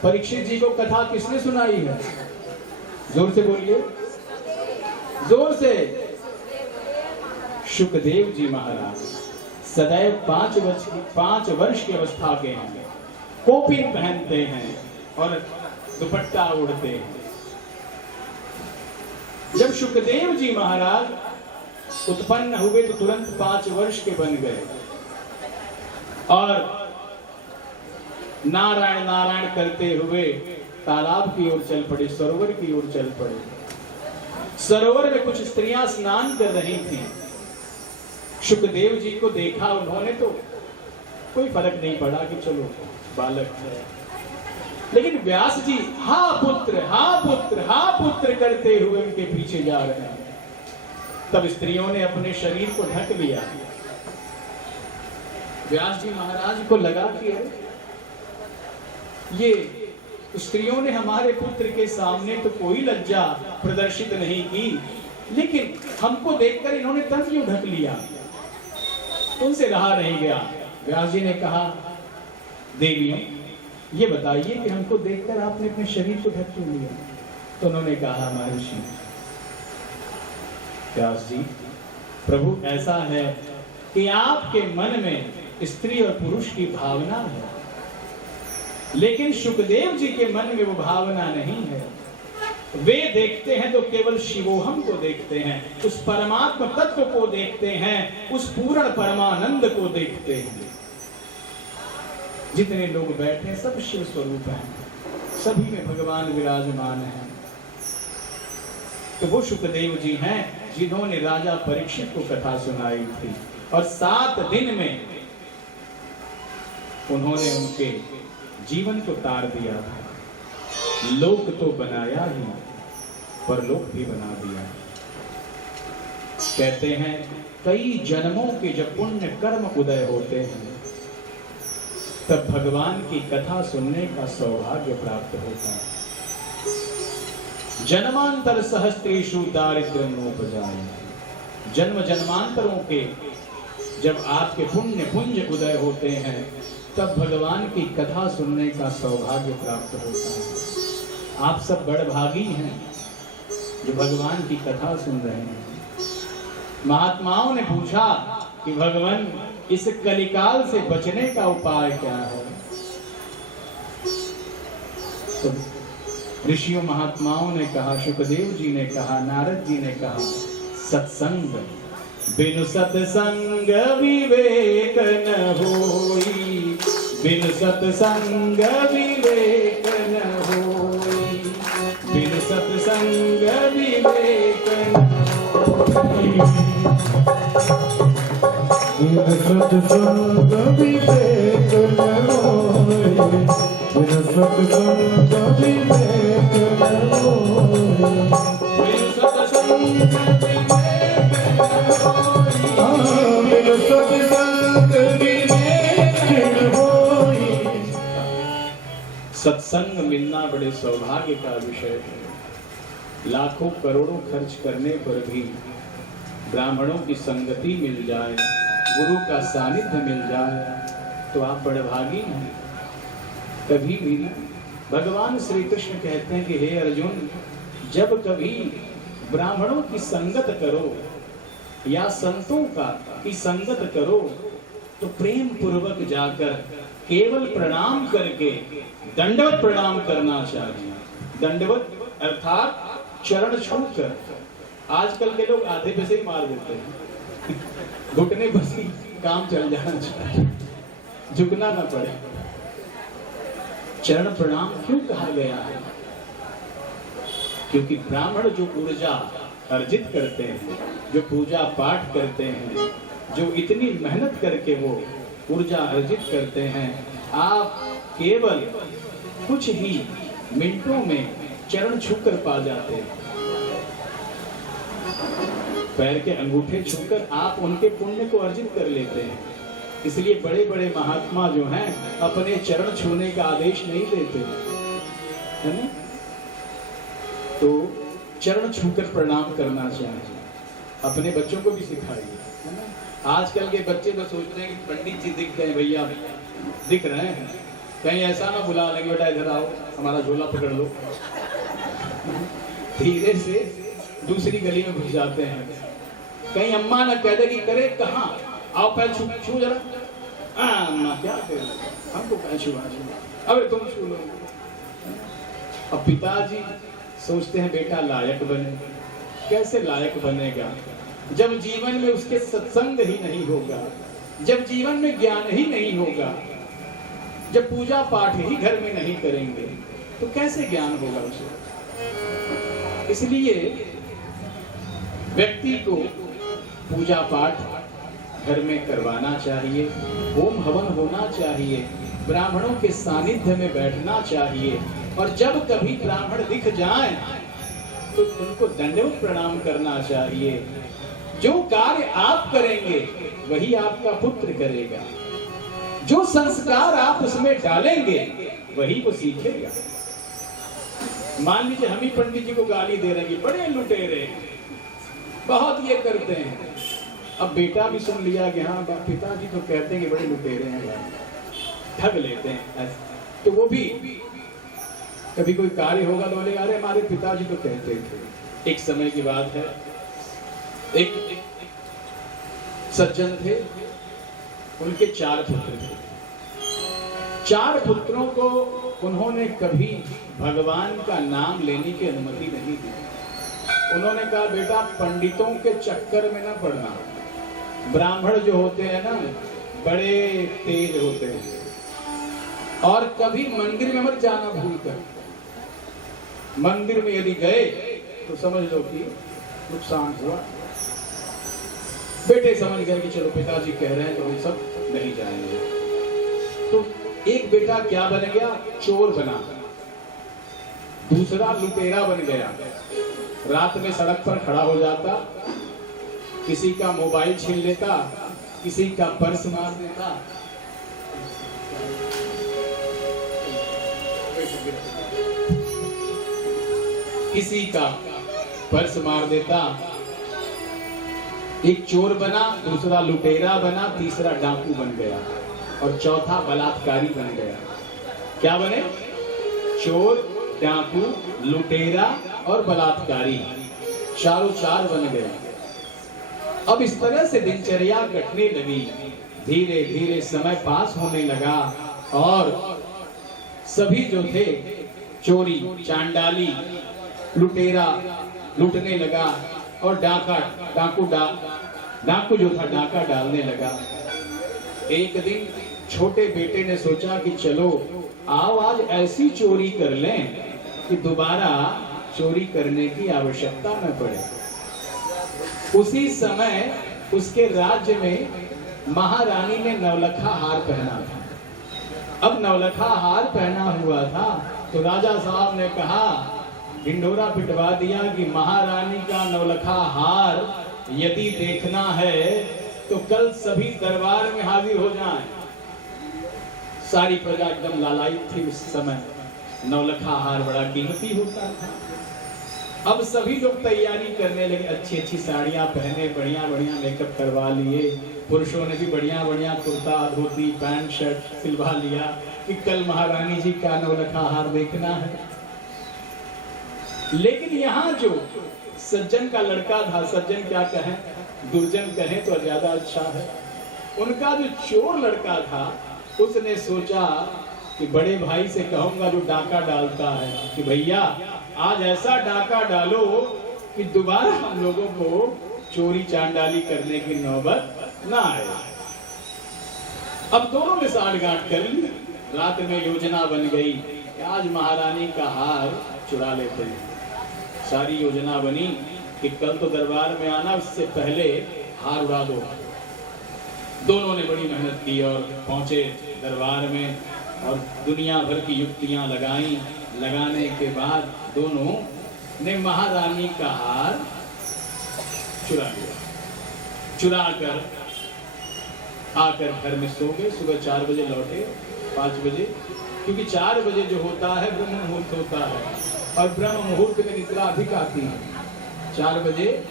परीक्षित जी को कथा किसने सुनाई है? जोर से बोलिए, जोर से। शुकदेव जी महाराज सदैव 5 वर्ष की अवस्था के हैं, कोपिन पहनते हैं और दुपट्टा ओढ़ते हैं। जब शुकदेव जी महाराज उत्पन्न हुए तो तुरंत 5 वर्ष के बन गए और नारायण नारायण करते हुए तालाब की ओर चल पड़े, सरोवर की ओर चल पड़े। सरोवर में कुछ स्त्रियां स्नान कर रही थी। शुकदेव जी को देखा उन्होंने तो कोई फर्क नहीं पड़ा कि चलो बालक है। लेकिन व्यास जी हा पुत्र हा पुत्र हा पुत्र करते हुए उनके पीछे जा रहे हैं। तब स्त्रियों ने अपने शरीर को ढक लिया। व्यास जी महाराज को लगा कि ये स्त्रियों ने हमारे पुत्र के सामने तो कोई लज्जा प्रदर्शित नहीं की, लेकिन हमको देखकर इन्होंने तन क्यों ढक लिया? उनसे रहा नहीं गया। व्यास जी ने कहा, देवियों ये बताइए कि हमको देखकर आपने अपने शरीर को ढक क्यों लिया? तो उन्होंने कहा, महर्षि व्यास जी, प्रभु ऐसा है कि आपके मन में स्त्री और पुरुष की भावना है, लेकिन सुखदेव जी के मन में वो भावना नहीं है। वे देखते हैं तो केवल शिवोहम को देखते हैं, उस परमात्मा तत्व को देखते हैं, उस पूर्ण परमानंद को देखते हैं। जितने लोग बैठे हैं सब शिव स्वरूप हैं, सभी में भगवान विराजमान हैं। तो वो सुखदेव जी हैं जिन्होंने राजा परीक्षित को कथा सुनाई थी, और 7 दिन में उन्होंने उनके जीवन को तार दिया था। लोक तो बनाया ही, परलोक भी बना दिया। कहते हैं कई जन्मों के जब पुण्य कर्म उदय होते हैं, तब भगवान की कथा सुनने का सौभाग्य प्राप्त होता है। जन्मांतर सहस्त्रेषु दारिद्र्यं नोपजायते। जन्म जन्मांतरों के जब आपके पुण्य पुंज उदय होते हैं, तब भगवान की कथा सुनने का सौभाग्य प्राप्त होता है। आप सब बड़भागी हैं जो भगवान की कथा सुन रहे हैं। महात्माओं ने पूछा कि भगवान इस कलिकाल से बचने का उपाय क्या है? तो ऋषियों महात्माओं ने कहा, सुखदेव जी ने कहा, नारद जी ने कहा, सत्संग बिनु सत्संग विवेक न होई, बिनु सत्संग विवेक न होई, बिनु सत्संग विवेक न होई, बिनु सत्संग विवेक न होई, बिनु सत्संग विवेक न होई, बिनु सत्संग बिनु सत्संग विवेक न होई। सत्संग मिलना बड़े सौभाग्य का विषय है। लाखों करोड़ों खर्च करने पर भी ब्राह्मणों की संगति मिल जाए, गुरु का सानिध्य मिल जाए, तो आप बड़भागी हैं। कभी भी ना। भगवान श्री कृष्ण कहते हैं कि हे अर्जुन, जब कभी ब्राह्मणों की संगत करो या संतों की संगत करो, तो प्रेम पूर्वक जाकर केवल प्रणाम करके दंडवत प्रणाम करना चाहिए। दंडवत अर्थात चरण छूकर। आजकल के लोग आधे पैसे ही मार देते हैं, घुटने बस ही काम चल जाना चाहिए, झुकना ना पड़े। चरण प्रणाम क्यों कहा गया है? क्योंकि ब्राह्मण जो ऊर्जा अर्जित करते हैं, जो पूजा पाठ करते हैं, जो इतनी मेहनत करके वो ऊर्जा अर्जित करते हैं, आप केवल कुछ ही मिनटों में चरण छूकर पा जाते हैं। पैर के अंगूठे छूकर आप उनके पुण्य को अर्जित कर लेते हैं। इसलिए बड़े बड़े महात्मा जो हैं अपने चरण छूने का आदेश नहीं देते, है ना? तो चरण छूकर प्रणाम करना चाहिए। अपने बच्चों को भी सिखाइए, है ना? आजकल के बच्चे तो सोचते हैं कि पंडित जी दिख गए, भैया दिख रहे हैं, कहीं ऐसा ना बुला लेंगे, बेटा इधर आओ हमारा झोला पकड़ लो। धीरे से दूसरी गली में घुस जाते हैं। कहीं अम्मा ना कह दे कि करे कहाँ, आओ पैर छू जरा। अम्मा क्या करे, हमको पैर छुआ, अबे तुम छू लो। अब पिताजी सोचते हैं बेटा लायक बने। कैसे लायक बनेगा जब जीवन में उसके सत्संग ही नहीं होगा, जब जीवन में ज्ञान ही नहीं होगा, जब पूजा पाठ ही घर में नहीं करेंगे तो कैसे ज्ञान होगा उसे? इसलिए व्यक्ति को पूजा पाठ घर में करवाना चाहिए, होम हवन होना चाहिए, ब्राह्मणों के सानिध्य में बैठना चाहिए, और जब कभी ब्राह्मण दिख जाएं तो उनको दंडवत प्रणाम करना चाहिए। जो कार्य आप करेंगे वही आपका पुत्र करेगा, जो संस्कार आप उसमें डालेंगे वही वो सीखेगा। मान लीजिए हम ही पंडित जी को गाली दे रहे हैं कि बड़े लुटेरे हैं, बहुत ये करते हैं। अब बेटा भी सुन लिया कि हाँ पिताजी तो कहते हैं कि बड़े लुटेरे हैं, ठग लेते हैं। तो वो भी कभी कोई कार्य होगा तो बोलेगा अरे हमारे पिताजी तो कहते थे। एक समय की बात है, एक सज्जन थे, उनके 4 पुत्र थे। 4 पुत्रों को उन्होंने कभी भगवान का नाम लेने की अनुमति नहीं दी। उन्होंने कहा बेटा पंडितों के चक्कर में ना पड़ना, ब्राह्मण जो होते हैं ना बड़े तेज होते हैं, और कभी मंदिर में मत जाना भूल कर। मंदिर में यदि गए तो समझ लो कि नुकसान हुआ। बेटे समझ गए कि चलो पिताजी कह रहे हैं तो हम सब नहीं जाएंगे। तो एक बेटा क्या बन गया, चोर बना, दूसरा लुटेरा बन गया। रात में सड़क पर खड़ा हो जाता, किसी का मोबाइल छीन लेता, किसी का पर्स मार देता। किसी का पर्स मार देता। एक चोर बना, दूसरा लुटेरा बना, तीसरा डाकू बन गया और चौथा बलात्कारी बन गया। क्या बने? चोर, डाकू, लुटेरा और बलात्कारी, चारों 4 बन गए। अब इस तरह से दिनचर्या कटने लगी। धीरे धीरे समय पास होने लगा और सभी जो थे चोरी, चांडाली, लुटेरा लूटने लगा और डाकू जो था डाका डालने लगा। एक दिन छोटे बेटे ने सोचा कि चलो आओ आज ऐसी चोरी कर लें कि दोबारा चोरी करने की आवश्यकता न पड़े। उसी समय उसके राज्य में महारानी ने नवलखा हार पहना था। अब नवलखा हार पहना हुआ था तो राजा साहब ने कहा, ढिंढोरा पिटवा दिया कि महारानी का नवलखा हार यदि देखना है तो कल सभी दरबार में हाजिर हो जाएं। सारी प्रजा एकदम लालायित थी। उस समय नवलखा हार बड़ा कीमती होता था। अब सभी लोग तैयारी करने लगे, अच्छी अच्छी साड़ियां पहने, बढ़िया बढ़िया मेकअप करवा लिए। पुरुषों ने भी बढ़िया बढ़िया कुर्ता, धोती, पैंट, शर्ट सिलवा लिया कि कल महारानी जी का नवलखा हार देखना है। लेकिन यहाँ जो सज्जन का लड़का था, सज्जन क्या कहें, दुर्जन कहें तो ज्यादा अच्छा है, उनका जो चोर लड़का था उसने सोचा कि बड़े भाई से कहूंगा जो डाका डालता है कि भैया आज ऐसा डाका डालो कि दोबारा हम लोगों को चोरी चांडाली करने की नौबत ना आए। अब दोनों ने साठगांठ कर ली। रात में योजना बन गई कि आज महारानी का हार चुरा लेते हैं। सारी योजना बनी कि कल तो दरबार में आना, उससे पहले हार उड़ा दो। दोनों ने बड़ी मेहनत की और पहुंचे दरबार में और दुनिया भर की युक्तियां लगाई। लगाने के बाद दोनों ने महारानी का हार चुरा लिया। चुरा कर आकर घर में सो गए। सुबह 4 बजे लौटे, 5 बजे, क्योंकि 4 बजे जो होता है ब्रह्म मुहूर्त होता है और ब्रह्म मुहूर्त में निद्रा अधिक आती है। 4 बजे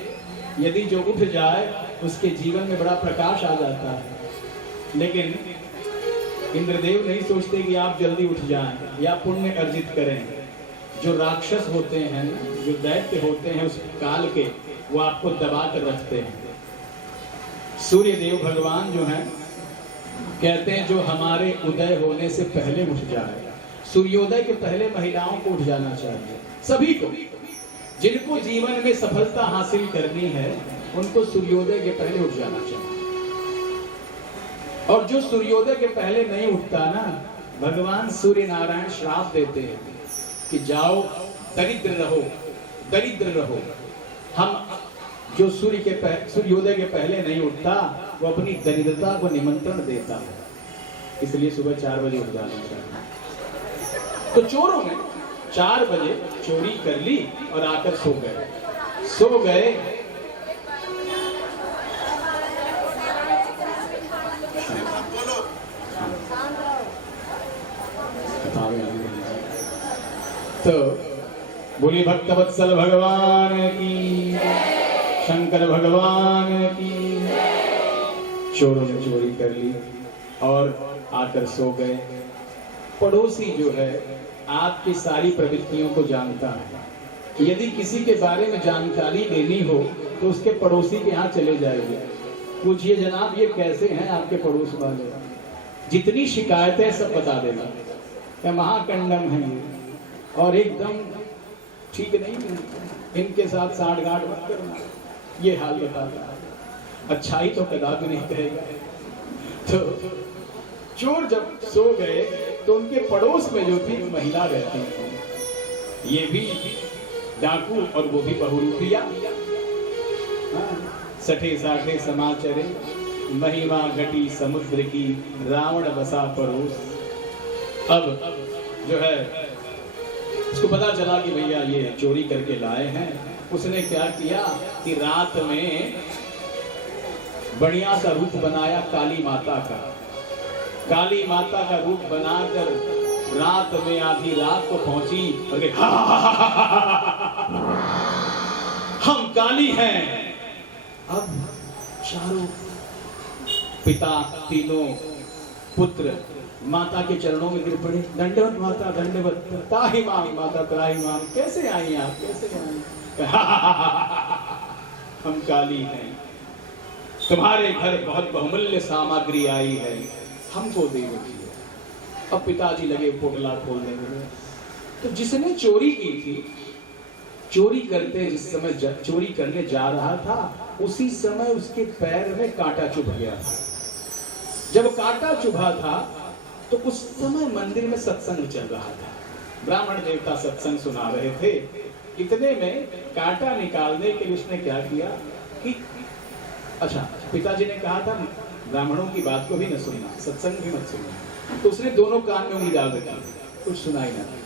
यदि जो उठ जाए उसके जीवन में बड़ा प्रकाश आ जाता है। लेकिन इंद्रदेव नहीं सोचते कि आप जल्दी उठ जाएं या पुण्य अर्जित करें। जो राक्षस होते हैं, जो दैत्य होते हैं उस काल के, वो आपको दबा कर रखते हैं। सूर्य देव भगवान जो हैं कहते हैं जो हमारे उदय होने से पहले उठ जाए। सूर्योदय के पहले महिलाओं को उठ जाना चाहिए। सभी को, जिनको जीवन में सफलता हासिल करनी है उनको सूर्योदय के पहले उठ जाना चाहिए। और जो सूर्योदय के पहले नहीं उठता ना, भगवान सूर्य नारायण श्राप देते हैं कि जाओ दरिद्र रहो, दरिद्र रहो। हम जो सूर्योदय के पहले नहीं उठता वो अपनी दरिद्रता को निमंत्रण देता है। इसलिए सुबह 4 बजे उठ जाना चाहिए। तो चोरों ने 4 बजे चोरी कर ली और आकर सो गए। सो गए। तो बोलिए भक्तवत्सल भगवान की, शंकर भगवान की। चोरों ने चोरी कर ली और आकर सो गए। पड़ोसी जो है आपकी सारी प्रवृत्तियों को जानता है। यदि किसी के बारे में जानकारी लेनी हो तो उसके पड़ोसी के यहाँ चले जाइए, पूछिए जनाब ये कैसे हैं आपके पड़ोस वाले, जितनी शिकायतें सब बता देगा। क्या महाकंडम है ये और एकदम ठीक नहीं, इनके साथ साठगांठ मत करना, ये हाल बताता है। अच्छाई तो कदापि नहीं करेगा। तो चोर जब सो गए तो उनके पड़ोस में जो थी महिला रहती थी, ये भी डाकू और वो भी बहुरूपिया। सठे साठे समाचरे महिमा घटी समुद्र की, रावण बसा पड़ोस। अब जो है उसको पता चला कि भैया ये चोरी करके लाए हैं। उसने क्या किया कि रात में बढ़िया सा रूप बनाया काली माता का। काली माता का रूप बनाकर रात में आधी रात को पहुंची और हम काली हैं। अब चारों पिता तीनों पुत्र माता के चरणों में गिर पड़े। दंडवत माता दंडवत, ताही माम माता त्राही माम, कैसे आई आप, कैसे आई? हम काली हैं, तुम्हारे घर बहुत बहुमूल्य सामग्री आई है, हमको दे दीजिए। अब पिताजी लगे पोटला खोलने में। तो जिसने चोरी की थी, चोरी करते जिस समय चोरी करने जा रहा था उसी समय उसके पैर में कांटा चुभ गया था। जब कांटा चुभा था तो उस समय मंदिर में सत्संग चल रहा था, ब्राह्मण देवता सत्संग सुना रहे थे। इतने में कांटा निकालने के लिए उसने क्या किया कि अच्छा, पिताजी ने कहा था ब्राह्मणों की बात को भी न सुनना, सत्संग भी मत सुनना। तो उसने दोनों कान में उंगली डाल रखी, कुछ सुनाई ना दे,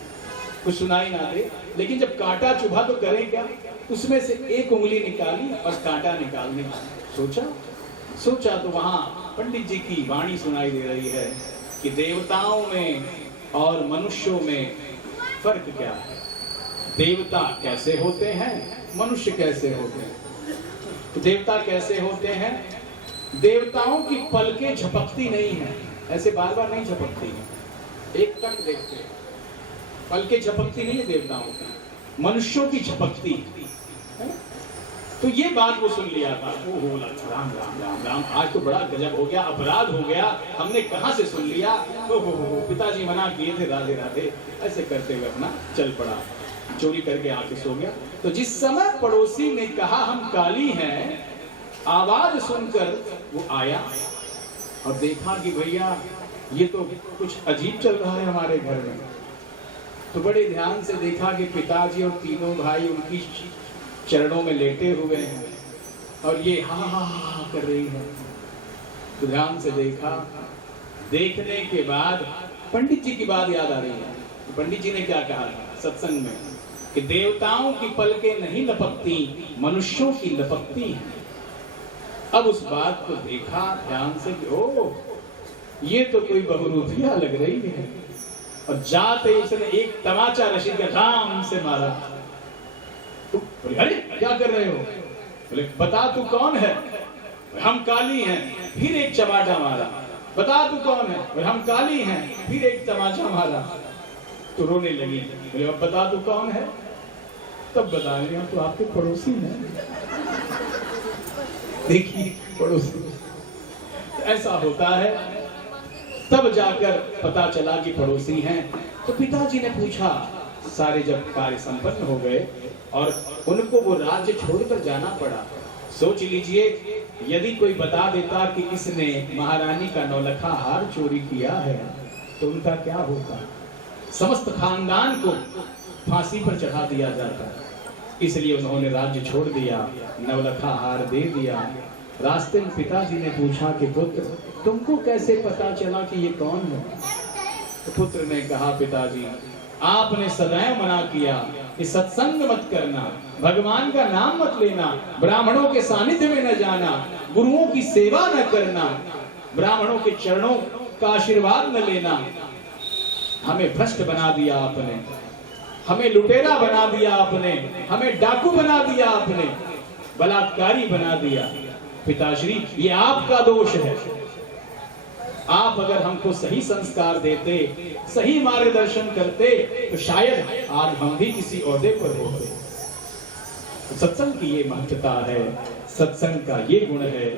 कुछ सुनाई ना दे। लेकिन जब कांटा चुभा तो करें क्या, उसमें से एक उंगली निकाली और कांटा निकालने सोचा तो वहां पंडित जी की वाणी सुनाई दे रही है कि देवताओं में और मनुष्यों में फर्क क्या है, देवता कैसे होते हैं, मनुष्य कैसे होते हैं। तो देवता कैसे होते हैं, देवताओं की पलकें झपकती नहीं है, ऐसे बार बार नहीं झपकती है, एक तक देखते हैं। पलकें झपकती नहीं है देवताओं की, मनुष्यों की झपकती है। तो ये बात वो सुन लिया था। ओहो राम राम राम राम, आज तो बड़ा गजब हो गया, अपराध हो गया, हमने कहां से सुन लिया। ओहो पिताजी मना किए थे, राधे राधे ऐसे करते हुए अपना चल पड़ा, चोरी करके आके सो गया। तो जिस समय पड़ोसी ने कहा हम काली हैं, आवाज सुनकर वो आया और देखा कि भैया ये तो कुछ अजीब चल रहा है हमारे घर में। तो बड़े ध्यान से देखा कि पिताजी और तीनों भाई उनकी चरणों में लेटे हुए हैं और ये हा हा हा कर रही है। तो ध्यान से देखा, देखने के बाद पंडित जी की बात याद आ रही है। तो पंडित जी ने क्या कहा था सत्संग में कि देवताओं की पलकें नहीं लपकती, मनुष्यों की लपकती हैं। अब उस बात को देखा ध्यान से, ओ ये तो कोई बहुरूपिया लग रही है। और जाते उसने एक तमाचा रशीद का राम से मारा। अरे क्या कर रहे हो? बोले बता तू कौन है? हम काली हैं। फिर एक चमाटा मारा। बता तू कौन है? बोले हम काली हैं। फिर एक तमाचा मारा। तो रोने लगी। बोले अब बता तू कौन है? तब बता रही हूं तो आपके पड़ोसी हैं। देखिए पड़ोसी, ऐसा होता है। तब जाकर पता चला कि पड़ोसी हैं। तो पिताजी ने पूछा, सारे जब कार्य संपन्न हो गए और उनको वो राज्य छोड़कर जाना पड़ा। सोच लीजिए यदि कोई बता देता कि इसने महारानी का नौलखा हार चोरी किया है तो उनका क्या होता। समस्त खानदान को फांसी पर चढ़ा दिया जाता। इसलिए उन्होंने राज्य छोड़ दिया, नौलखा हार दे दिया। रास्ते में पिताजी ने पूछा कि पुत्र तुमको कैसे पता चला कि ये कौन है? तो पुत्र ने कहा पिताजी आपने सदैव मना किया कि सत्संग मत करना, भगवान का नाम मत लेना, ब्राह्मणों के सानिध्य में न जाना, गुरुओं की सेवा न करना, ब्राह्मणों के चरणों का आशीर्वाद न लेना। हमें भ्रष्ट बना दिया आपने, हमें लुटेरा बना दिया आपने, हमें डाकू बना दिया आपने, बलात्कारी बना दिया। पिताश्री, ये आपका दोष है। आप अगर हमको सही संस्कार देते, सही मार्गदर्शन करते, तो शायद आज हम भी किसी ओहदे पर होते। सत्संग की ये महत्ता है, सत्संग का ये गुण है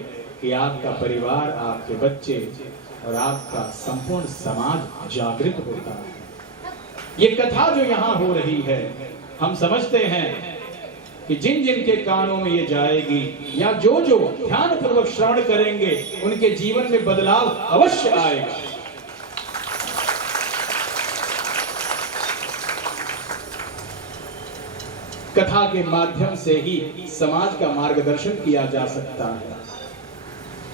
कि आपका परिवार, आपके बच्चे और आपका संपूर्ण समाज जागृत होता है। ये कथा जो यहाँ हो रही है, हम समझते हैं कि जिन जिन के कानों में ये जाएगी या जो जो ध्यान पूर्वक श्रवण करेंगे, उनके जीवन में बदलाव अवश्य आएगा। कथा के माध्यम से ही समाज का मार्गदर्शन किया जा सकता है।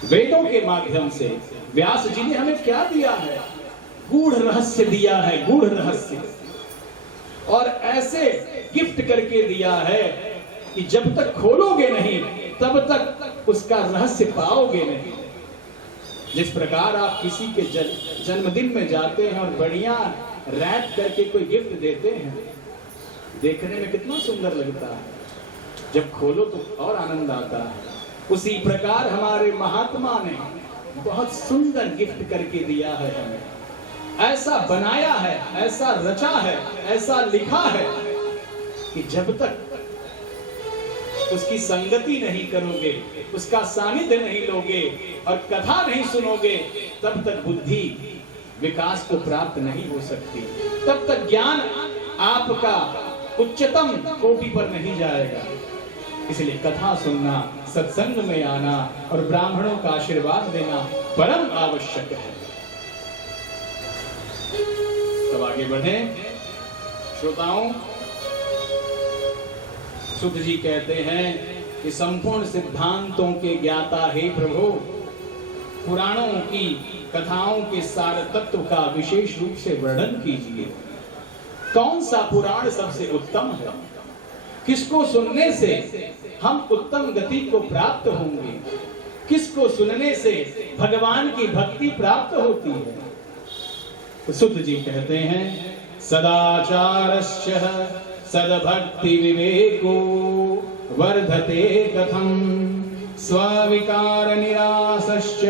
वेदों के माध्यम से व्यास जी ने हमें क्या दिया है? गूढ़ रहस्य दिया है, गूढ़ रहस्य, और ऐसे गिफ्ट करके दिया है कि जब तक खोलोगे नहीं तब तक उसका रहस्य पाओगे नहीं। जिस प्रकार आप किसी के जन्मदिन में जाते हैं और बढ़िया रैप करके कोई गिफ्ट देते हैं, देखने में कितना सुंदर लगता है, जब खोलो तो और आनंद आता है। उसी प्रकार हमारे महात्मा ने बहुत सुंदर गिफ्ट करके दिया है हमें, ऐसा बनाया है, ऐसा रचा है, ऐसा लिखा है कि जब तक उसकी संगति नहीं करोगे, उसका सानिध्य नहीं लोगे और कथा नहीं सुनोगे, तब तक बुद्धि विकास को प्राप्त नहीं हो सकती, तब तक ज्ञान आपका उच्चतम कोटि पर नहीं जाएगा। इसलिए कथा सुनना, सत्संग में आना और ब्राह्मणों का आशीर्वाद देना परम आवश्यक है। तब आगे बढ़े श्रोताओं। सुत जी कहते हैं कि संपूर्ण सिद्धांतों के ज्ञाता हे प्रभु, पुराणों की कथाओं के सार तत्व का विशेष रूप से वर्णन कीजिए। कौन सा पुराण सबसे उत्तम है? किसको सुनने से हम उत्तम गति को प्राप्त होंगे? किसको सुनने से भगवान की भक्ति प्राप्त होती है? तो सुत जी कहते हैं, सदाचारश्च सद्भक्ति विवेको वर्धते कथम स्विकार निरासश्च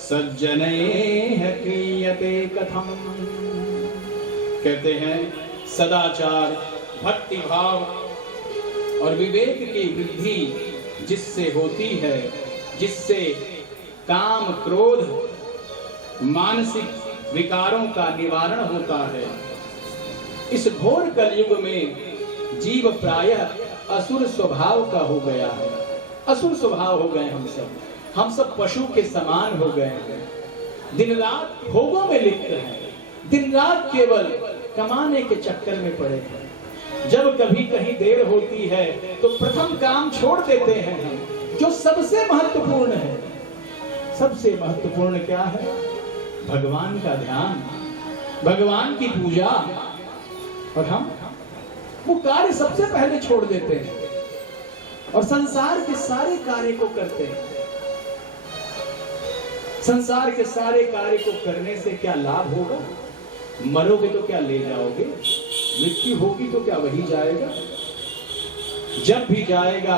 सज्जनैः क्रियते कथम। कहते हैं सदाचार, भक्ति भाव और विवेक की वृद्धि जिससे होती है, जिससे काम क्रोध मानसिक विकारों का निवारण होता है, इस घोर कलयुग में जीव प्रायः असुर स्वभाव का हो गया है। असुर स्वभाव हो गए हम सब पशु के समान हो गए हैं। दिन रात भोगों में लिप्त हैं, दिन रात केवल कमाने के चक्कर में पड़े हैं। जब कभी कहीं देर होती है तो प्रथम काम छोड़ देते हैं हम, जो सबसे महत्वपूर्ण है। सबसे महत्वपूर्ण क्या है? भगवान का ध्यान, भगवान की पूजा, और हम वो कार्य सबसे पहले छोड़ देते हैं और संसार के सारे कार्य को करते हैं। संसार के सारे कार्य को करने से क्या लाभ होगा? मरोगे तो क्या ले जाओगे? मृत्यु होगी तो क्या वही जाएगा? जब भी जाएगा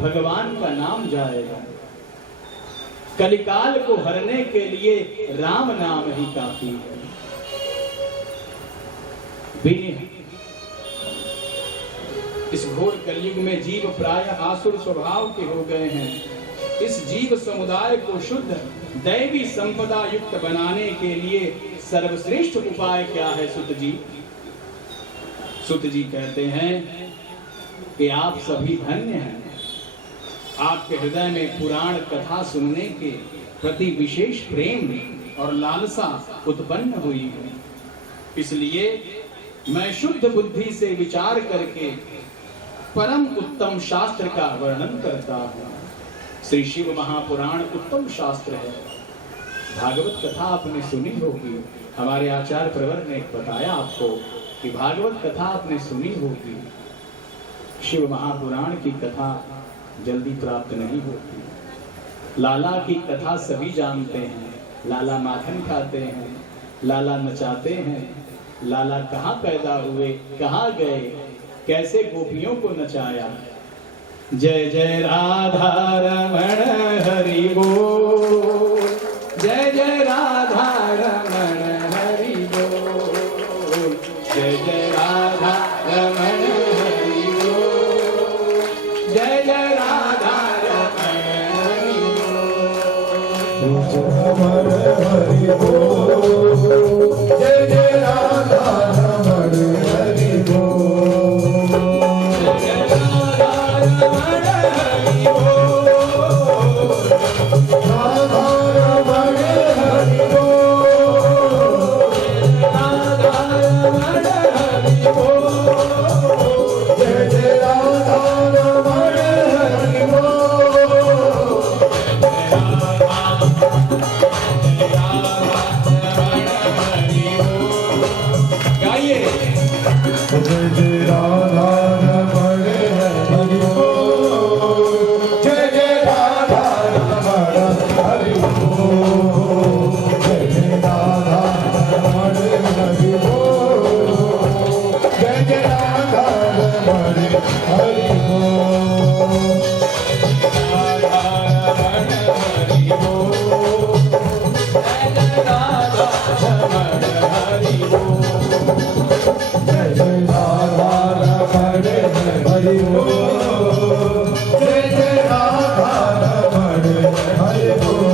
भगवान का नाम जाएगा। कलिकाल को हरने के लिए राम नाम ही काफी है। इस घोर कलयुग में जीव प्रायः आसुर स्वभाव के हो गए हैं। इस जीव समुदाय को शुद्ध दैवी संपदा युक्त बनाने के लिए सर्वश्रेष्ठ उपाय क्या है सुत जी? सुत जी कहते हैं कि आप सभी धन्य हैं। आपके हृदय में पुराण कथा सुनने के प्रति विशेष प्रेम और लालसा उत्पन्न हुई है। इसलिए मैं शुद्ध बुद्धि से विचार करके परम उत्तम शास्त्र का वर्णन करता हूँ। श्री शिव महापुराण उत्तम शास्त्र है। भागवत कथा आपने सुनी होगी, हमारे आचार्य प्रवर ने बताया आपको कि भागवत कथा आपने सुनी होगी। शिव महापुराण की कथा जल्दी प्राप्त नहीं होती। लाला की कथा सभी जानते हैं। लाला माखन खाते हैं, लाला नचाते हैं, लाला कहाँ पैदा हुए, कहाँ गए, कैसे गोपियों को नचाया। जय जय राधा रमण हरि बोल, जय जय राधा रमण हरि बोल, जय जय राधा रमण हरि बोल, जय जय राधा रमण हरि बोल। रमण हरि बोल, जय जय राधा रमण हरि बोल, जय राधा रमण हरि बोल, राधा रमण हरि बोल, राधा रमण हरि बोल, जय जय राधा रमण हरि बोल, गाइए। जय जय राधा रमण हरि बोल, जय जय राधा रमण हरि बोल, जय जय राधा रमण हरि बोल, जय जय राधा रमण हरि बोल, जय जय राधा रमण हरि बोल, जय जय राधा रमण हरि बोल।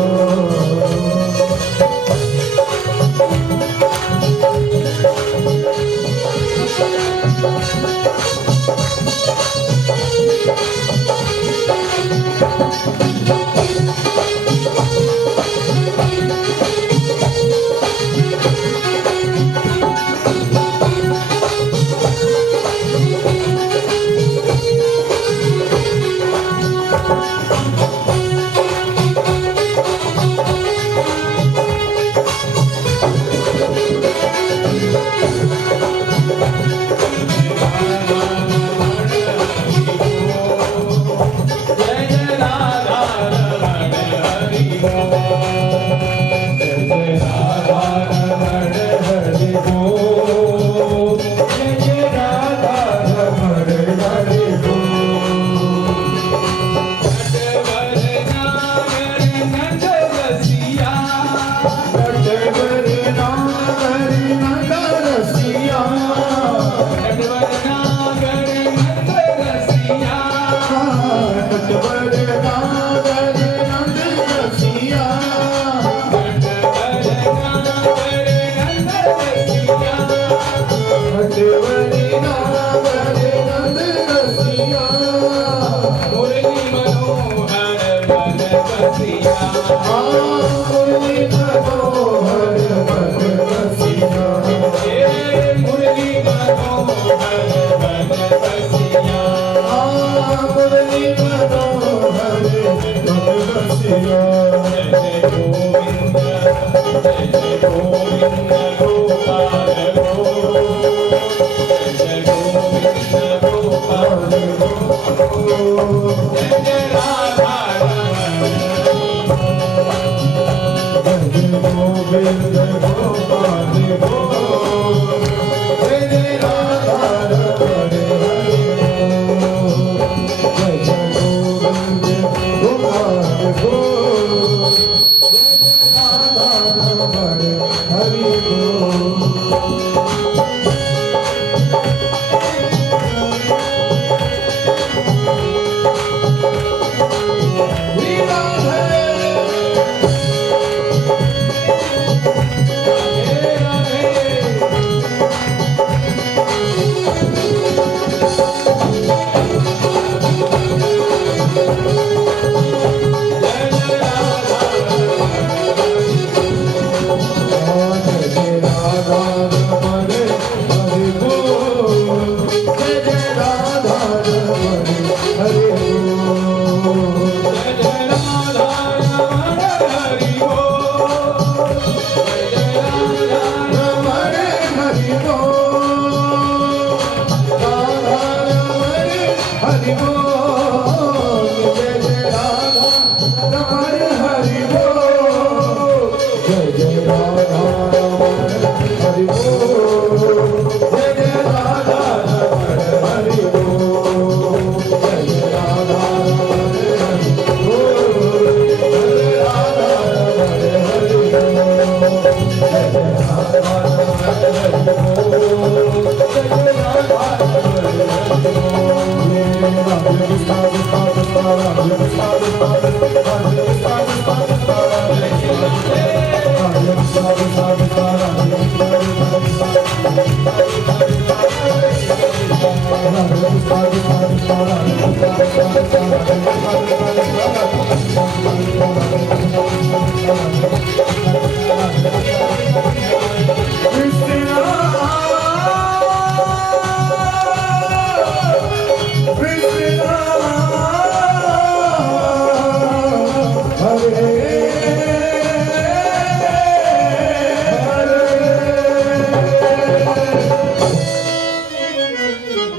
हरि बोल।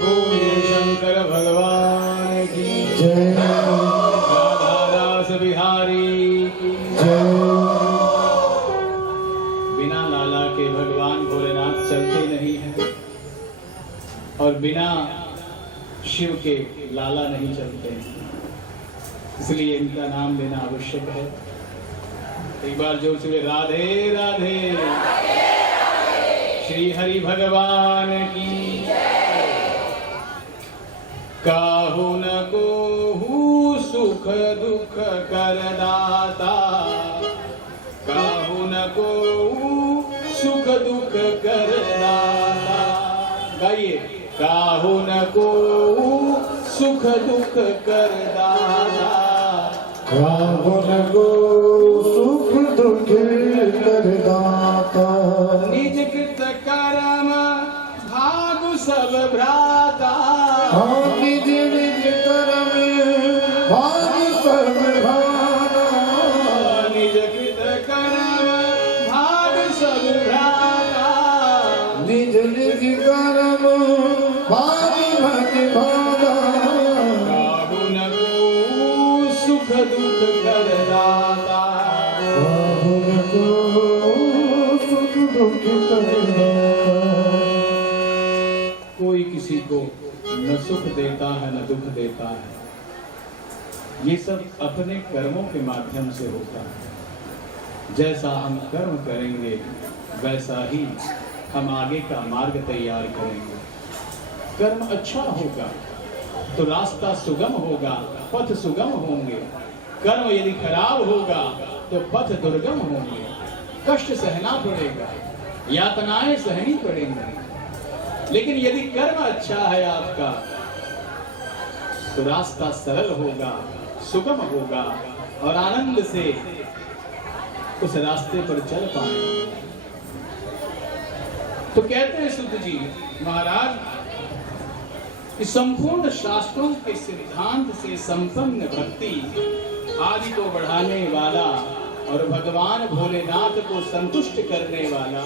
बोले शंकर भगवान की राधा दास बिहारी की। बिना लाला के भगवान भोलेनाथ चलते नहीं हैं और बिना शिव के लाला नहीं चलते हैं, इसलिए इनका नाम लेना आवश्यक है। एक बार जोर से राधे राधे, श्री हरि भगवान की। काहू न कोहू सुख दुख करदाता, काहू न कोहू सुख दुख करदाता। गाइए, काहू न कोहू सुख दुख करदाता, काहू न को सुख दुख करदाता। निज कृत कर्म भागु सब भ्राता, निज निज कर्म भाग सब भाना। निज कृत कर्म भाग सब भ्राता, निज निज कर्म भाग भज भाना। काहू न कोहू सुख दुख करदाता। काहू न को सुख दुख करदाता। कोई किसी को न सुख देता है न दुख देता है, ये सब अपने कर्मों के माध्यम से होता है। जैसा हम कर्म करेंगे वैसा ही हम आगे का मार्ग तैयार करेंगे। कर्म अच्छा होगा तो रास्ता सुगम होगा, पथ सुगम होंगे। कर्म यदि खराब होगा तो पथ दुर्गम होंगे, कष्ट सहना पड़ेगा, यातनाएं सहनी पड़ेंगी। लेकिन यदि कर्म अच्छा है आपका तो रास्ता सरल होगा, सुगम होगा और आनंद से उस रास्ते पर चल पाएंगे। तो कहते हैं सुध जी महाराज कि संपूर्ण शास्त्रों के सिद्धांत से संपन्न भक्ति आदि को बढ़ाने वाला और भगवान भोलेनाथ को संतुष्ट करने वाला